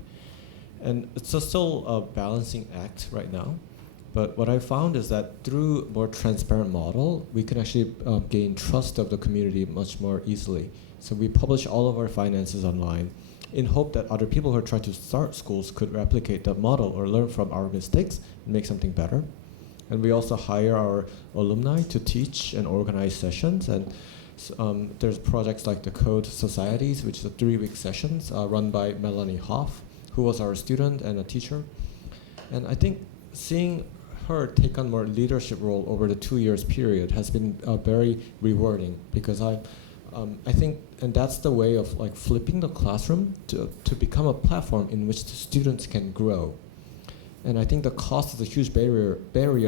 And it's still a balancing act right now. But what I found is that through a more transparent model, we can actually gain trust of the community much more easily. So we publish all of our finances online in hope that other people who are trying to start schools could replicate that model or learn from our mistakes and make something better. And we also hire our alumni to teach and organize sessions. And there's projects like the Code Societies, which is a 3-week sessions run by Melanie Hoff, who was our student and a teacher. And I think seeing her take on more leadership role over the 2 years period has been very rewarding, because I think, and that's the way of like flipping the classroom to become a platform in which the students can grow. And I think the cost is a huge barrier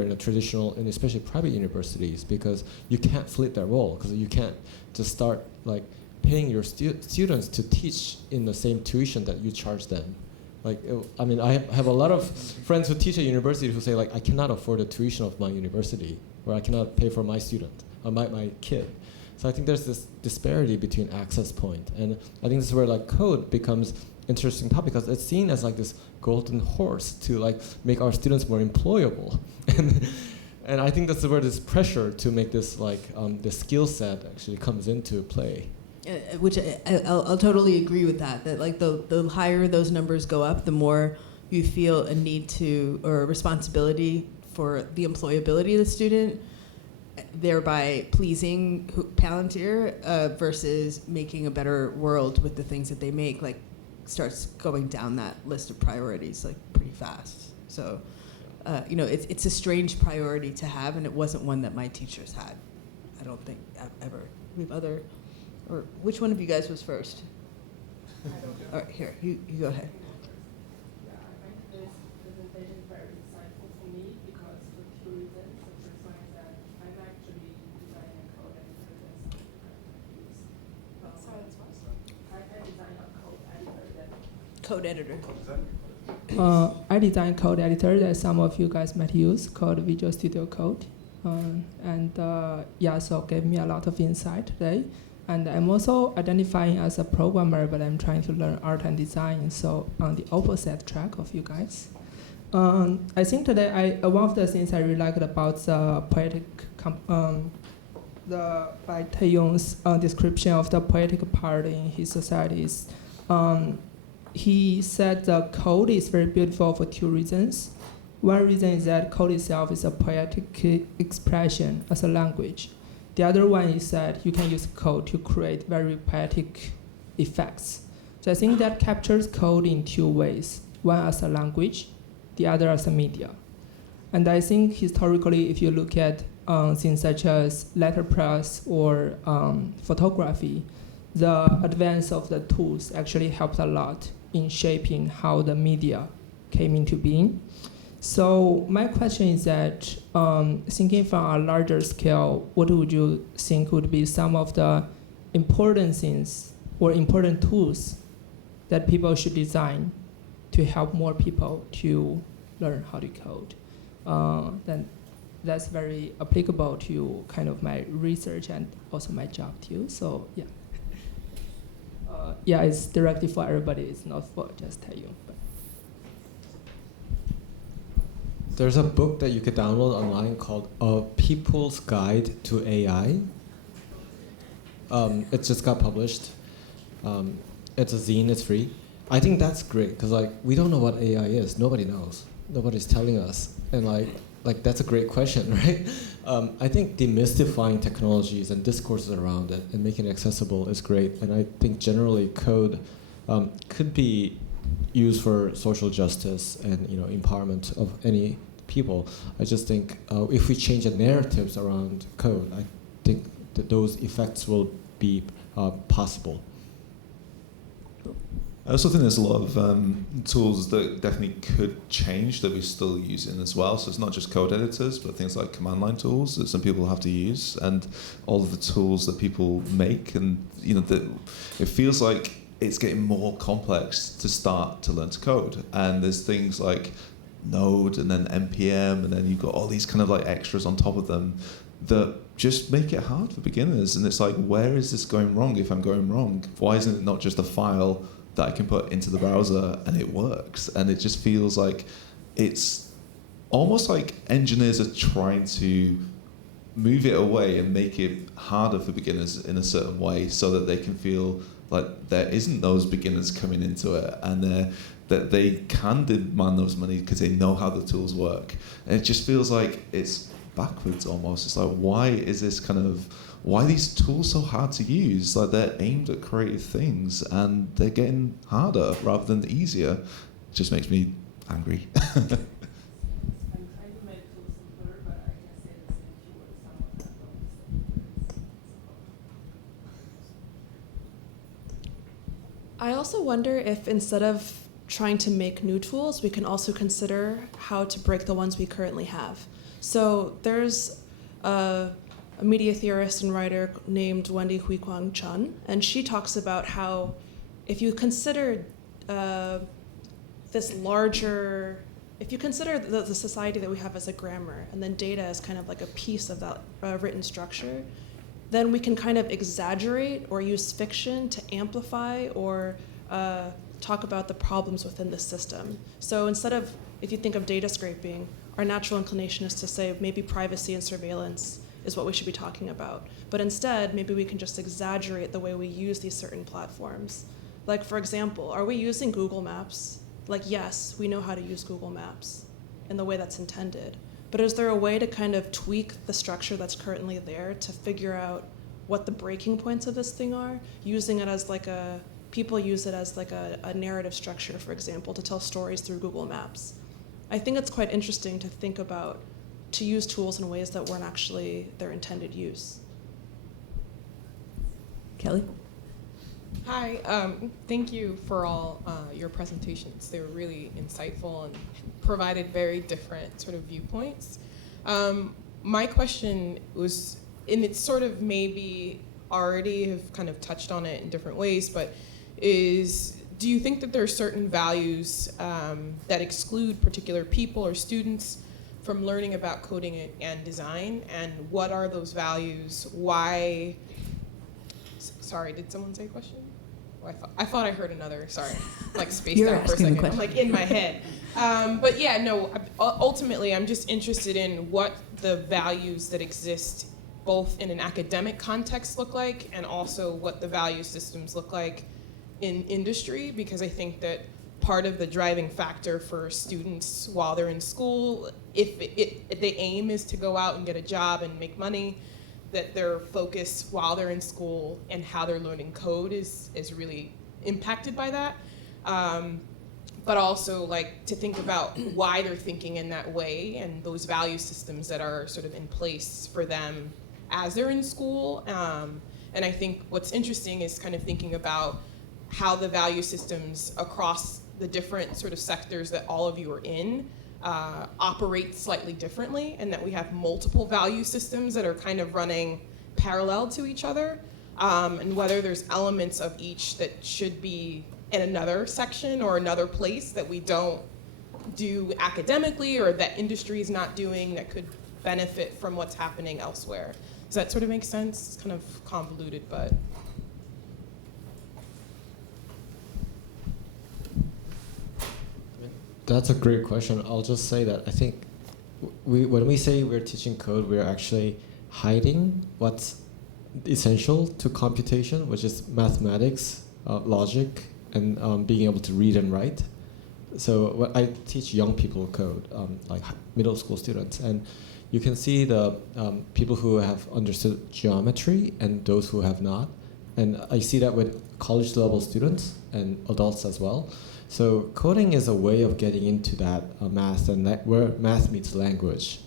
in the traditional and especially private universities, because you can't flip that role, because you can't just start like paying your students to teach in the same tuition that you charge them. Like, I mean, I have a lot of friends who teach at university who say like, I cannot afford the tuition of my university, or I cannot pay for my student, or my kid. So I think there's this disparity between access point. And I think this is where like code becomes interesting topic, because it's seen as like this golden horse to like make our students more employable. And I think that's where this pressure to make this like the skill set actually comes into play. Which I'll totally agree with that. That like the higher those numbers go up, the more you feel a need to, or a responsibility for the employability of the student, thereby pleasing Palantir versus making a better world with the things that they make. Like starts going down that list of priorities like pretty fast. So it's a strange priority to have, and it wasn't one that my teachers had. I don't think ever. We have other. Or which one of you guys was first? I don't know. All right, here, you go ahead. Yeah, I find this presentation very insightful for me because for two reasons. The first one is that I'm actually designing a code editor that some people use. I design a code editor that Code editor. I design code editor that some of you guys might use called Visual Studio Code. So gave me a lot of insight today. And I'm also identifying as a programmer, but I'm trying to learn art and design, so on the opposite track of you guys. I think today, one of the things I really liked about the poetic, by Taeyong's description of the poetic part in his societies, he said the code is very beautiful for two reasons. One reason is that code itself is a poetic expression as a language. The other one is that you can use code to create very poetic effects. So I think that captures code in two ways. One as a language, the other as a media. And I think historically, if you look at things such as letterpress or photography, the advance of the tools actually helped a lot in shaping how the media came into being. So my question is that, thinking from a larger scale, what would you think would be some of the important things or important tools that people should design to help more people to learn how to code? Then that's very applicable to kind of my research and also my job too. So yeah. Yeah, it's directly for everybody. It's not for just you. But. There's a book that you could download online called A People's Guide to AI. It just got published. It's a zine, it's free. I think that's great, because like we don't know what AI is. Nobody knows. Nobody's telling us. And like that's a great question, right? I think demystifying technologies and discourses around it and making it accessible is great. And I think generally code could be used for social justice and empowerment of any people. I just think if we change the narratives around code, I think that those effects will be possible. I also think there's a lot of tools that definitely could change that we're still using as well. So it's not just code editors, but things like command line tools that some people have to use, and all of the tools that people make. And it feels like it's getting more complex to start to learn to code. And there's things like Node and then NPM, and then you've got all these kind of like extras on top of them that just make it hard for beginners. And it's like, where is this going wrong if I'm going wrong? Why isn't it not just a file that I can put into the browser and it works? And it just feels like it's almost like engineers are trying to move it away and make it harder for beginners in a certain way so that they can feel like there isn't those beginners coming into it, and that they can demand those money because they know how the tools work. And it just feels like it's backwards almost. It's like, why are these tools so hard to use? Like, they're aimed at creative things and they're getting harder rather than easier. It just makes me angry. I'm trying to make it simpler, but I can say the same keyword. Some of them don't. I also wonder if instead of trying to make new tools, we can also consider how to break the ones we currently have. So there's a media theorist and writer named Wendy Hui-Kwang Chun, and she talks about how if you consider if you consider the society that we have as a grammar, and then data as kind of like a piece of that written structure, then we can kind of exaggerate or use fiction to amplify or talk about the problems within the system. So instead of, if you think of data scraping, our natural inclination is to say maybe privacy and surveillance is what we should be talking about. But instead, maybe we can just exaggerate the way we use these certain platforms. Like, for example, are we using Google Maps? Like, yes, we know how to use Google Maps in the way that's intended. But is there a way to kind of tweak the structure that's currently there to figure out what the breaking points of this thing are, using it as like people use it as like a narrative structure, for example, to tell stories through Google Maps. I think it's quite interesting to think about, to use tools in ways that weren't actually their intended use. Kelly? Hi, thank you for all your presentations. They were really insightful and provided very different sort of viewpoints. My question was, and it's sort of maybe already have kind of touched on it in different ways, but do you think that there are certain values that exclude particular people or students from learning about coding and design? And what are those values? Why? Sorry, did someone say a question? Oh, I thought I heard another. Sorry, like spaced out for a second. I'm like in my head. But yeah, no. Ultimately, I'm just interested in what the values that exist, both in an academic context, look like, and also what the value systems look like in industry, because I think that part of the driving factor for students while they're in school, if the aim is to go out and get a job and make money, that their focus while they're in school and how they're learning code is really impacted by that. But also like to think about why they're thinking in that way and those value systems that are sort of in place for them as they're in school. And I think what's interesting is kind of thinking about how the value systems across the different sort of sectors that all of you are in operate slightly differently, and that we have multiple value systems that are kind of running parallel to each other, and whether there's elements of each that should be in another section or another place that we don't do academically or that industry is not doing that could benefit from what's happening elsewhere. Does that sort of make sense? It's kind of convoluted, but. That's a great question. I'll just say that I think when we say we're teaching code, we're actually hiding what's essential to computation, which is mathematics, logic, and being able to read and write. So I teach young people code, like middle school students, and you can see the people who have understood geometry and those who have not. And I see that with college level students and adults as well. So coding is a way of getting into that math, and that where math meets language.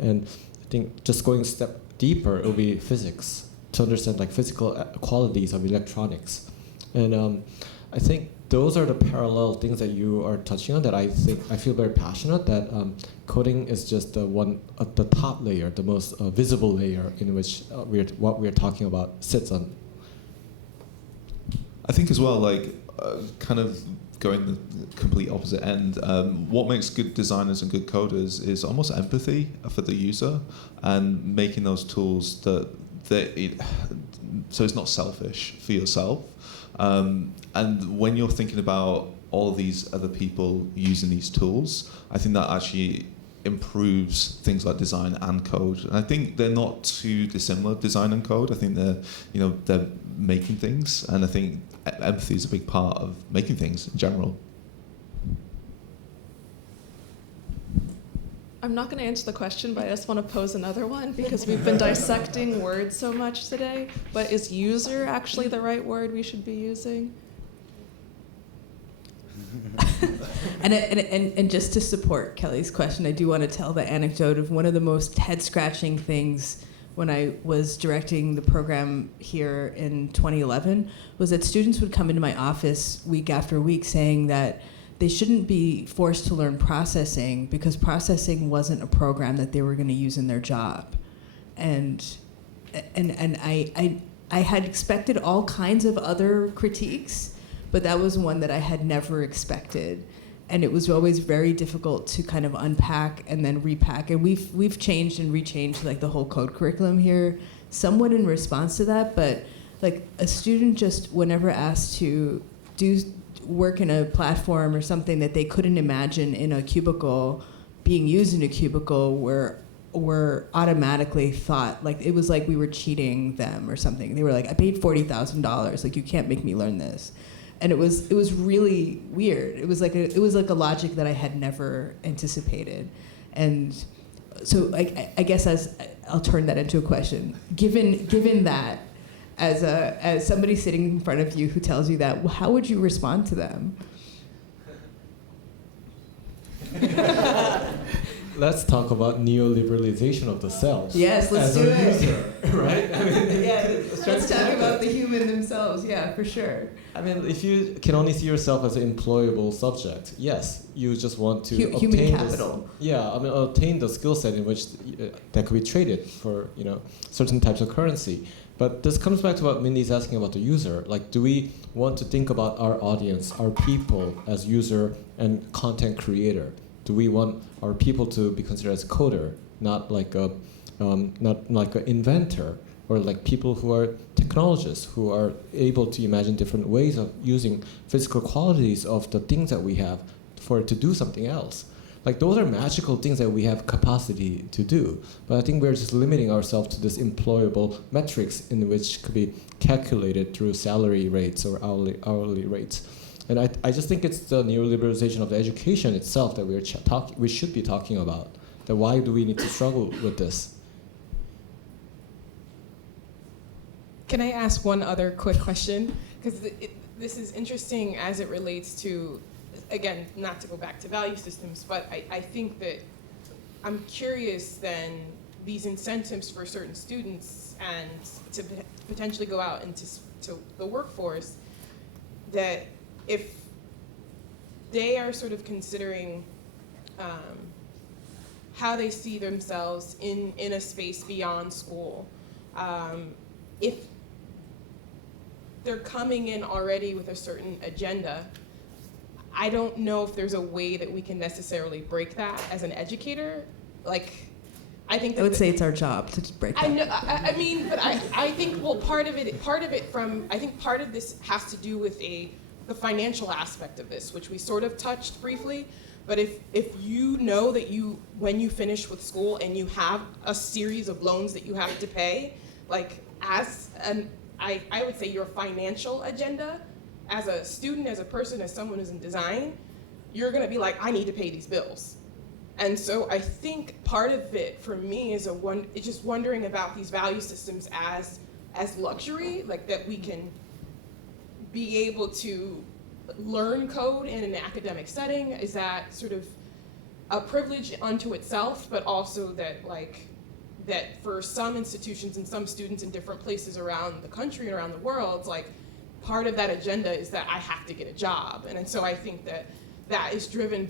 And I think just going a step deeper, it will be physics, to understand like physical qualities of electronics. And I think those are the parallel things that you are touching on that I feel very passionate that coding is just the top layer, the most visible layer in which what we're talking about sits on. I think as well, like kind of going the complete opposite end, what makes good designers and good coders is almost empathy for the user and making those tools so it's not selfish for yourself. And when you're thinking about all of these other people using these tools, I think that actually improves things like design and code. And I think they're not too dissimilar, design and code. I think they're making things, and I think empathy is a big part of making things in general. I'm not going to answer the question, but I just want to pose another one because we've been dissecting words so much today. But is user actually the right word we should be using? And just to support Kelly's question, I do want to tell the anecdote of one of the most head-scratching things when I was directing the program here in 2011 was that students would come into my office week after week saying that they shouldn't be forced to learn processing because processing wasn't a program that they were going to use in their job. And I had expected all kinds of other critiques, but that was one that I had never expected. And it was always very difficult to kind of unpack and then repack. And we've changed and rechanged like the whole code curriculum here, somewhat in response to that. But like a student just whenever asked to do work in a platform or something that they couldn't imagine in a cubicle, being used in a cubicle, were automatically thought like it was like we were cheating them or something. They were like, I paid $40,000. Like you can't make me learn this. And it was really weird. It was like a logic that I had never anticipated, and so I guess I'll turn that into a question. Given that, as somebody sitting in front of you who tells you that, how would you respond to them? Let's talk about neoliberalization of the self. Yes, let's do it. User, right? I mean, yeah, let's talk about the human themselves. Yeah, for sure. I mean, if you can only see yourself as an employable subject, yes, you just want to human obtain capital. Obtain the skill set in which that could be traded for certain types of currency. But this comes back to what Mindy's asking about the user. Like, do we want to think about our audience, our people, as user and content creator? Do we want our people to be considered as a coder, not like an inventor, or like people who are technologists, who are able to imagine different ways of using physical qualities of the things that we have for it to do something else? Like, those are magical things that we have capacity to do. But I think we're just limiting ourselves to this employable metrics in which could be calculated through salary rates or hourly rates. And I just think it's the neoliberalization of the education itself that we should be talking about. That why do we need to struggle with this? Can I ask one other quick question? Because this is interesting as it relates to, again, not to go back to value systems, but I think that I'm curious then, these incentives for certain students and to potentially go out into the workforce, that if they are sort of considering how they see themselves in a space beyond school. If they're coming in already with a certain agenda, I don't know if there's a way that we can necessarily break that as an educator. Like, I think that I would say it's our job to break that. I know. I mean, but I think, well, part of this has to do with the financial aspect of this, which we sort of touched briefly. But if you know that when you finish with school and you have a series of loans that you have to pay, like I would say your financial agenda as a student, as a person, as someone who's in design, you're gonna be like, I need to pay these bills. And so I think part of it for me is it's just wondering about these value systems as luxury, like that we can be able to learn code in an academic setting. Is that sort of a privilege unto itself, but also that for some institutions and some students in different places around the country and around the world, like part of that agenda is that I have to get a job. And so I think that is driven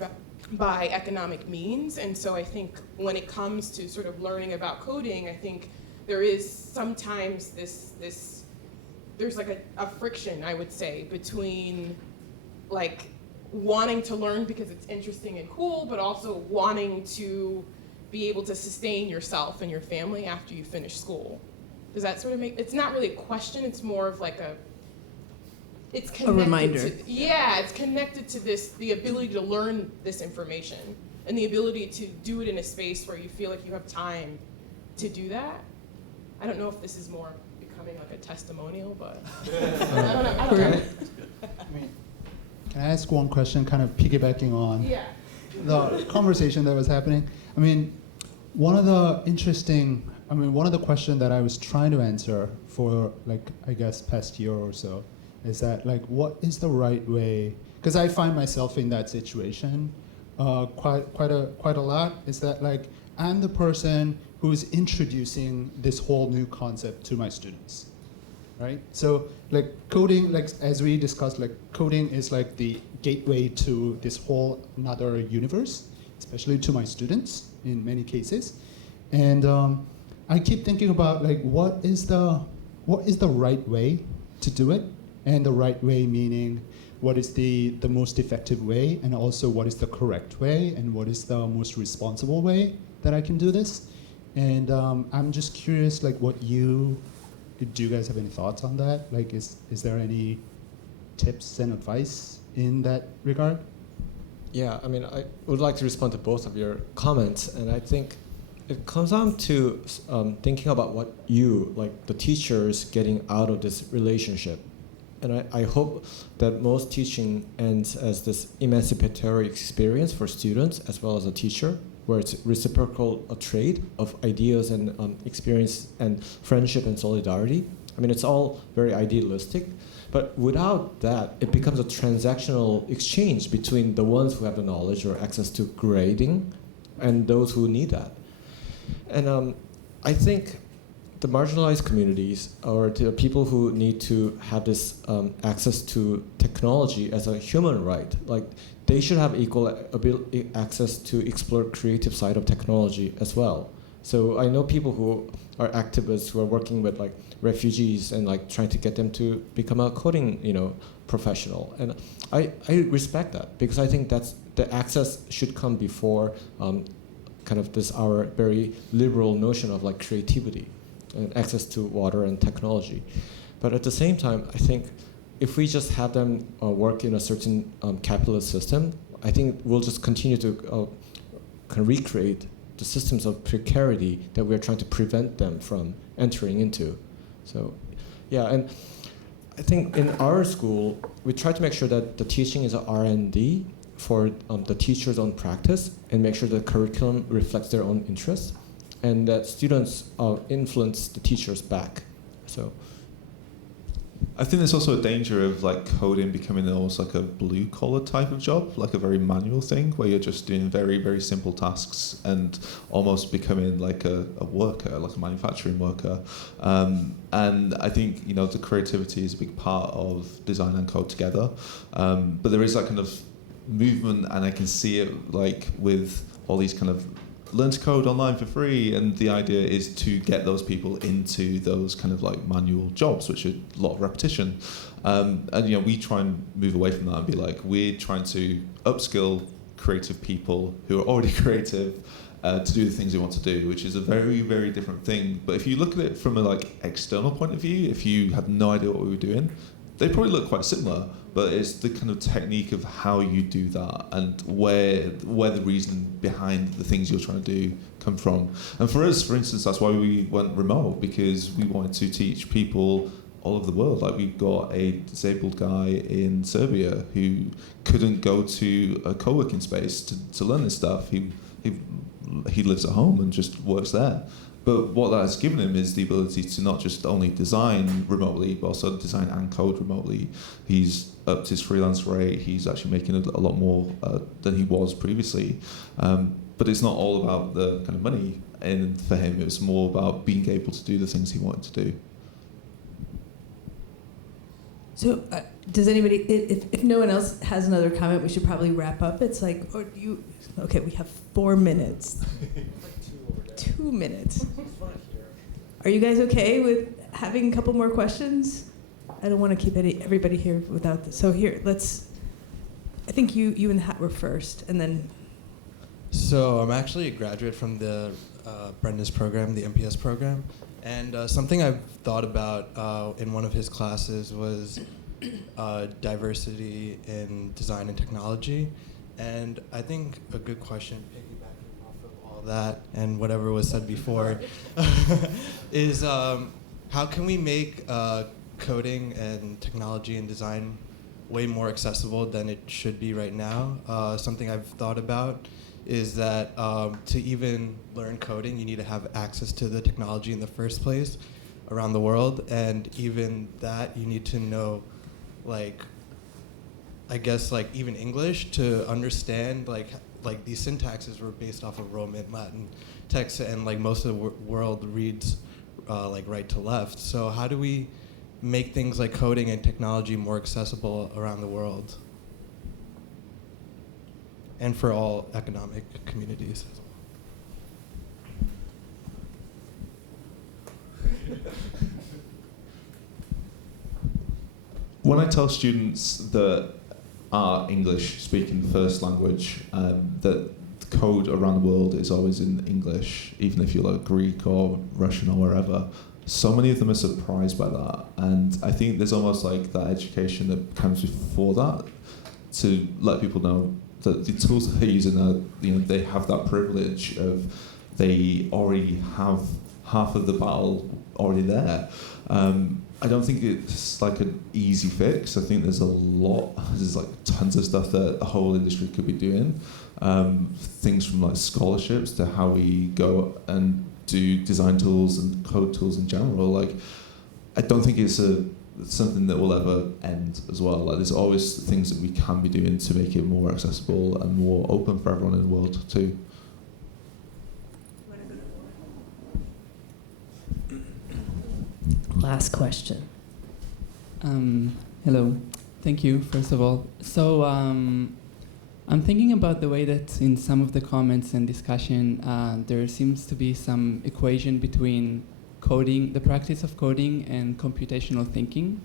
by economic means. And so I think when it comes to sort of learning about coding, I think there is sometimes there's like a friction, I would say, between like wanting to learn because it's interesting and cool, but also wanting to be able to sustain yourself and your family after you finish school. Does that sort of it's not really a question, it's more of like it's connected a reminder. It's connected to the ability to learn this information and the ability to do it in a space where you feel like you have time to do that. I don't know if this is more becoming like a testimonial, but I don't know. I mean, can I ask one question, kind of piggybacking on the conversation that was happening? I mean, one of the questions that I was trying to answer for, like, I guess, past year or so, is that, like, what is the right way? Because I find myself in that situation quite a lot. Is that, like, I'm the person who's introducing this whole new concept to my students, right? So, like, coding, like, as we discussed, like, coding is like the gateway to this whole another universe, especially to my students in many cases. And I keep thinking about, like, what is the right way to do it? And the right way meaning what is the most effective way, and also what is the correct way, and what is the most responsible way that I can do this? And I'm just curious, like, do you guys have any thoughts on that? Like, is there any tips and advice in that regard? Yeah, I mean, I would like to respond to both of your comments, and I think it comes down to thinking about what the teachers, getting out of this relationship. And I hope that most teaching ends as this emancipatory experience for students as well as a teacher, where it's reciprocal trade of ideas and experience and friendship and solidarity. I mean, it's all very idealistic, but without that, it becomes a transactional exchange between the ones who have the knowledge or access to grading and those who need that. And I think the marginalized communities, or the people who need to have this access to technology as a human right, like, they should have equal access to explore creative side of technology as well. So I know people who are activists who are working with, like, refugees and, like, trying to get them to become a coding, professional. And I respect that, because I think that's the access should come before kind of our very liberal notion of, like, creativity and access to water and technology. But at the same time, I think if we just have them work in a certain capitalist system, I think we'll just continue to kind of recreate the systems of precarity that we're trying to prevent them from entering into. So, yeah, and I think in our school, we try to make sure that the teaching is a R&D for the teacher's own practice, and make sure the curriculum reflects their own interests, and that students influence the teachers back. So, I think there's also a danger of, like, coding becoming almost like a blue collar type of job, like a very manual thing where you're just doing very, very simple tasks and almost becoming like a worker, like a manufacturing worker. And I think, the creativity is a big part of design and code together. But there is that kind of movement, and I can see it, like, with all these kind of learn to code online for free, and the idea is to get those people into those kind of like manual jobs, which are a lot of repetition. And we try and move away from that and be like, we're trying to upskill creative people who are already creative to do the things they want to do, which is a very, very different thing. But if you look at it from a like external point of view, if you had no idea what we were doing, they probably look quite similar, but it's the kind of technique of how you do that and where the reason behind the things you're trying to do come from. And for us, for instance, that's why we went remote, because we wanted to teach people all over the world. Like, we've got a disabled guy in Serbia who couldn't go to a co-working space to learn this stuff. He lives at home and just works there. But what that has given him is the ability to not just only design remotely, but also design and code remotely. He's upped his freelance rate. He's actually making a lot more than he was previously. But it's not all about the kind of money. And for him, it was more about being able to do the things he wanted to do. So does anybody, if no one else has another comment, we should probably wrap up. It's like, okay, we have 4 minutes. 2 minutes. Are you guys okay with having a couple more questions? I don't want to keep everybody here without this. So here, I think you and the hat were first, and then. So I'm actually a graduate from the Brenda's program, the MPS program. And something I've thought about in one of his classes was diversity in design and technology. And I think a good question, piggybacking off of all that and whatever was said before, is how can we make coding and technology and design way more accessible than it should be right now? Something I've thought about is that to even learn coding, you need to have access to the technology in the first place around the world. And even that, you need to know, like, I guess, like, even English to understand, like these syntaxes were based off of Roman Latin text, and like most of the world reads like right to left. So how do we make things like coding and technology more accessible around the world? And for all economic communities as well. When I tell students that are English speaking first language, that code around the world is always in English, even if you're like Greek or Russian or wherever, so many of them are surprised by that. And I think there's almost like that education that comes before that to let people know that the tools that they're using are, they have that privilege of, they already have half of the battle already there. I don't think it's like an easy fix. I think there's like tons of stuff that the whole industry could be doing. Things from like scholarships to how we go and do design tools and code tools in general. Like, I don't think it's something that will ever end as well. Like, there's always things that we can be doing to make it more accessible and more open for everyone in the world too. Last question. Hello. Thank you, first of all. So I'm thinking about the way that in some of the comments and discussion, there seems to be some equation between coding, the practice of coding, and computational thinking.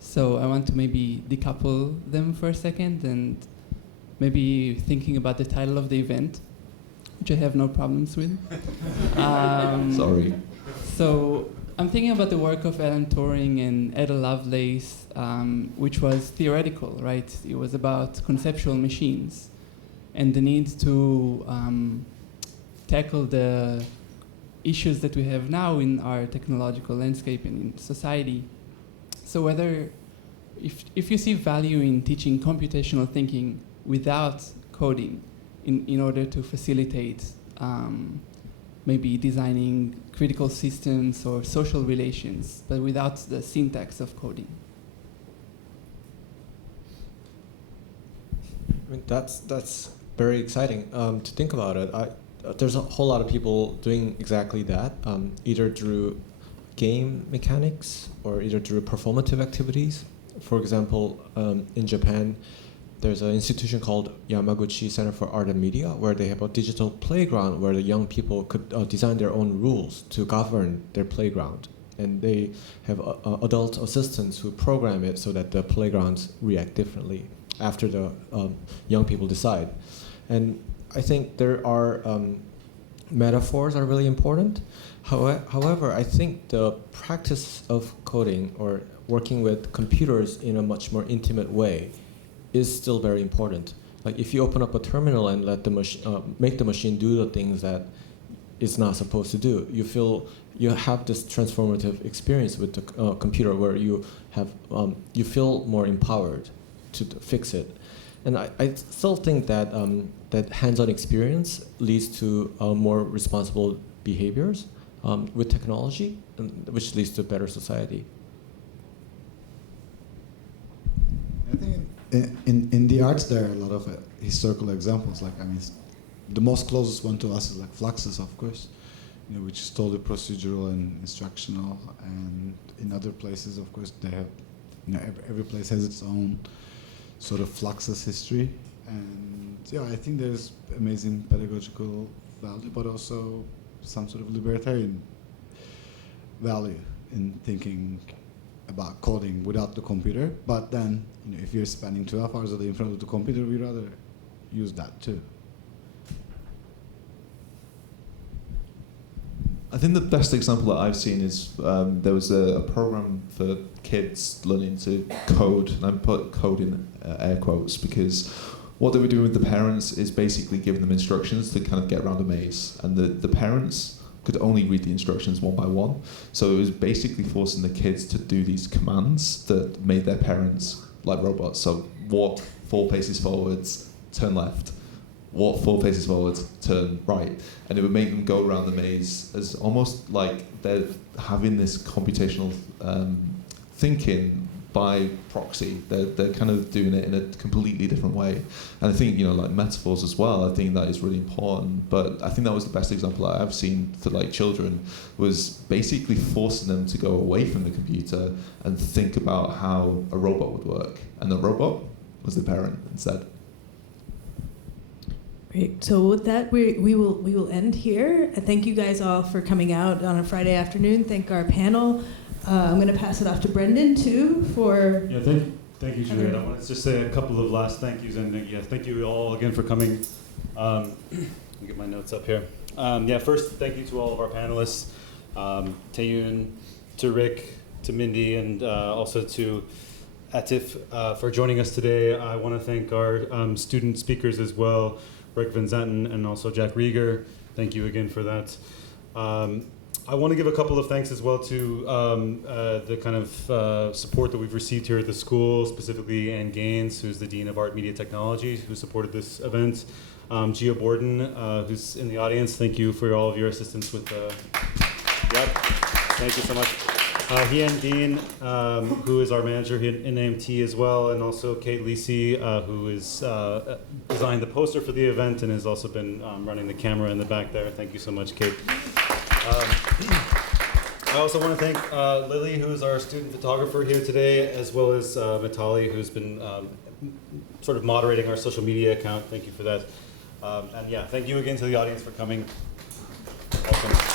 So I want to maybe decouple them for a second, and maybe thinking about the title of the event, which I have no problems with. Sorry. So I'm thinking about the work of Alan Turing and Ada Lovelace, which was theoretical, right? It was about conceptual machines and the need to tackle the issues that we have now in our technological landscape and in society. So whether, if you see value in teaching computational thinking without coding in order to facilitate maybe designing critical systems or social relations, but without the syntax of coding. I mean, that's very exciting to think about it. There's a whole lot of people doing exactly that, either through game mechanics or either through performative activities. For example, in Japan, there's an institution called Yamaguchi Center for Art and Media, where they have a digital playground where the young people could design their own rules to govern their playground. And they have adult assistants who program it so that the playgrounds react differently after the young people decide. And I think there are metaphors are really important. However, I think the practice of coding or working with computers in a much more intimate way is still very important. Like if you open up a terminal and let the make the machine do the things that it's not supposed to do, you have this transformative experience with the computer where you have you feel more empowered to fix it. And I still think that that hands-on experience leads to more responsible behaviors with technology, which leads to a better society. I think in the arts there are a lot of historical examples. Like, I mean, the most closest one to us is like Fluxus, of course, which is totally procedural and instructional. And in other places, of course, they have, every place has its own sort of Fluxus history. And yeah, I think there's amazing pedagogical value, but also some sort of libertarian value in thinking about coding without the computer. But then, if you're spending 12 hours a day in front of the computer, we'd rather use that too. I think the best example that I've seen is there was a program for kids learning to code, and I put code in air quotes because what they were doing with the parents is basically giving them instructions to kind of get around a maze, and the parents could only read the instructions one by one. So it was basically forcing the kids to do these commands that made their parents like robots. So walk 4 paces forwards, turn left. Walk 4 paces forwards, turn right. And it would make them go around the maze as almost like they're having this computational thinking by proxy. They're kind of doing it in a completely different way. And I think, like metaphors as well, I think that is really important. But I think that was the best example that I've seen for like children, was basically forcing them to go away from the computer and think about how a robot would work. And the robot was the parent instead. Great. So with that, we will end here. Thank you guys all for coming out on a Friday afternoon. Thank our panel. I'm going to pass it off to Brendan too for. Yeah, thank you, Juliet. I want to just say a couple of last thank yous, and thank you all again for coming. Let me get my notes up here. First, thank you to all of our panelists, Taeyun, to Rick, to Mindy, and also to Atif for joining us today. I want to thank our student speakers as well, Rick Van Zanten and also Jack Rieger. Thank you again for that. I want to give a couple of thanks as well to the kind of support that we've received here at the school, specifically Ann Gaines, who's the Dean of Art, Media, Technology, who supported this event. Gio Borden, who's in the audience, thank you for all of your assistance with the... Yep, thank you so much. Hien Dean, who is our manager in AMT as well, and also Kate Lisi, who is designed the poster for the event and has also been running the camera in the back there. Thank you so much, Kate. I also want to thank Lily, who is our student photographer here today, as well as Mitali, who's been sort of moderating our social media account. Thank you for that. Thank you again to the audience for coming. Welcome.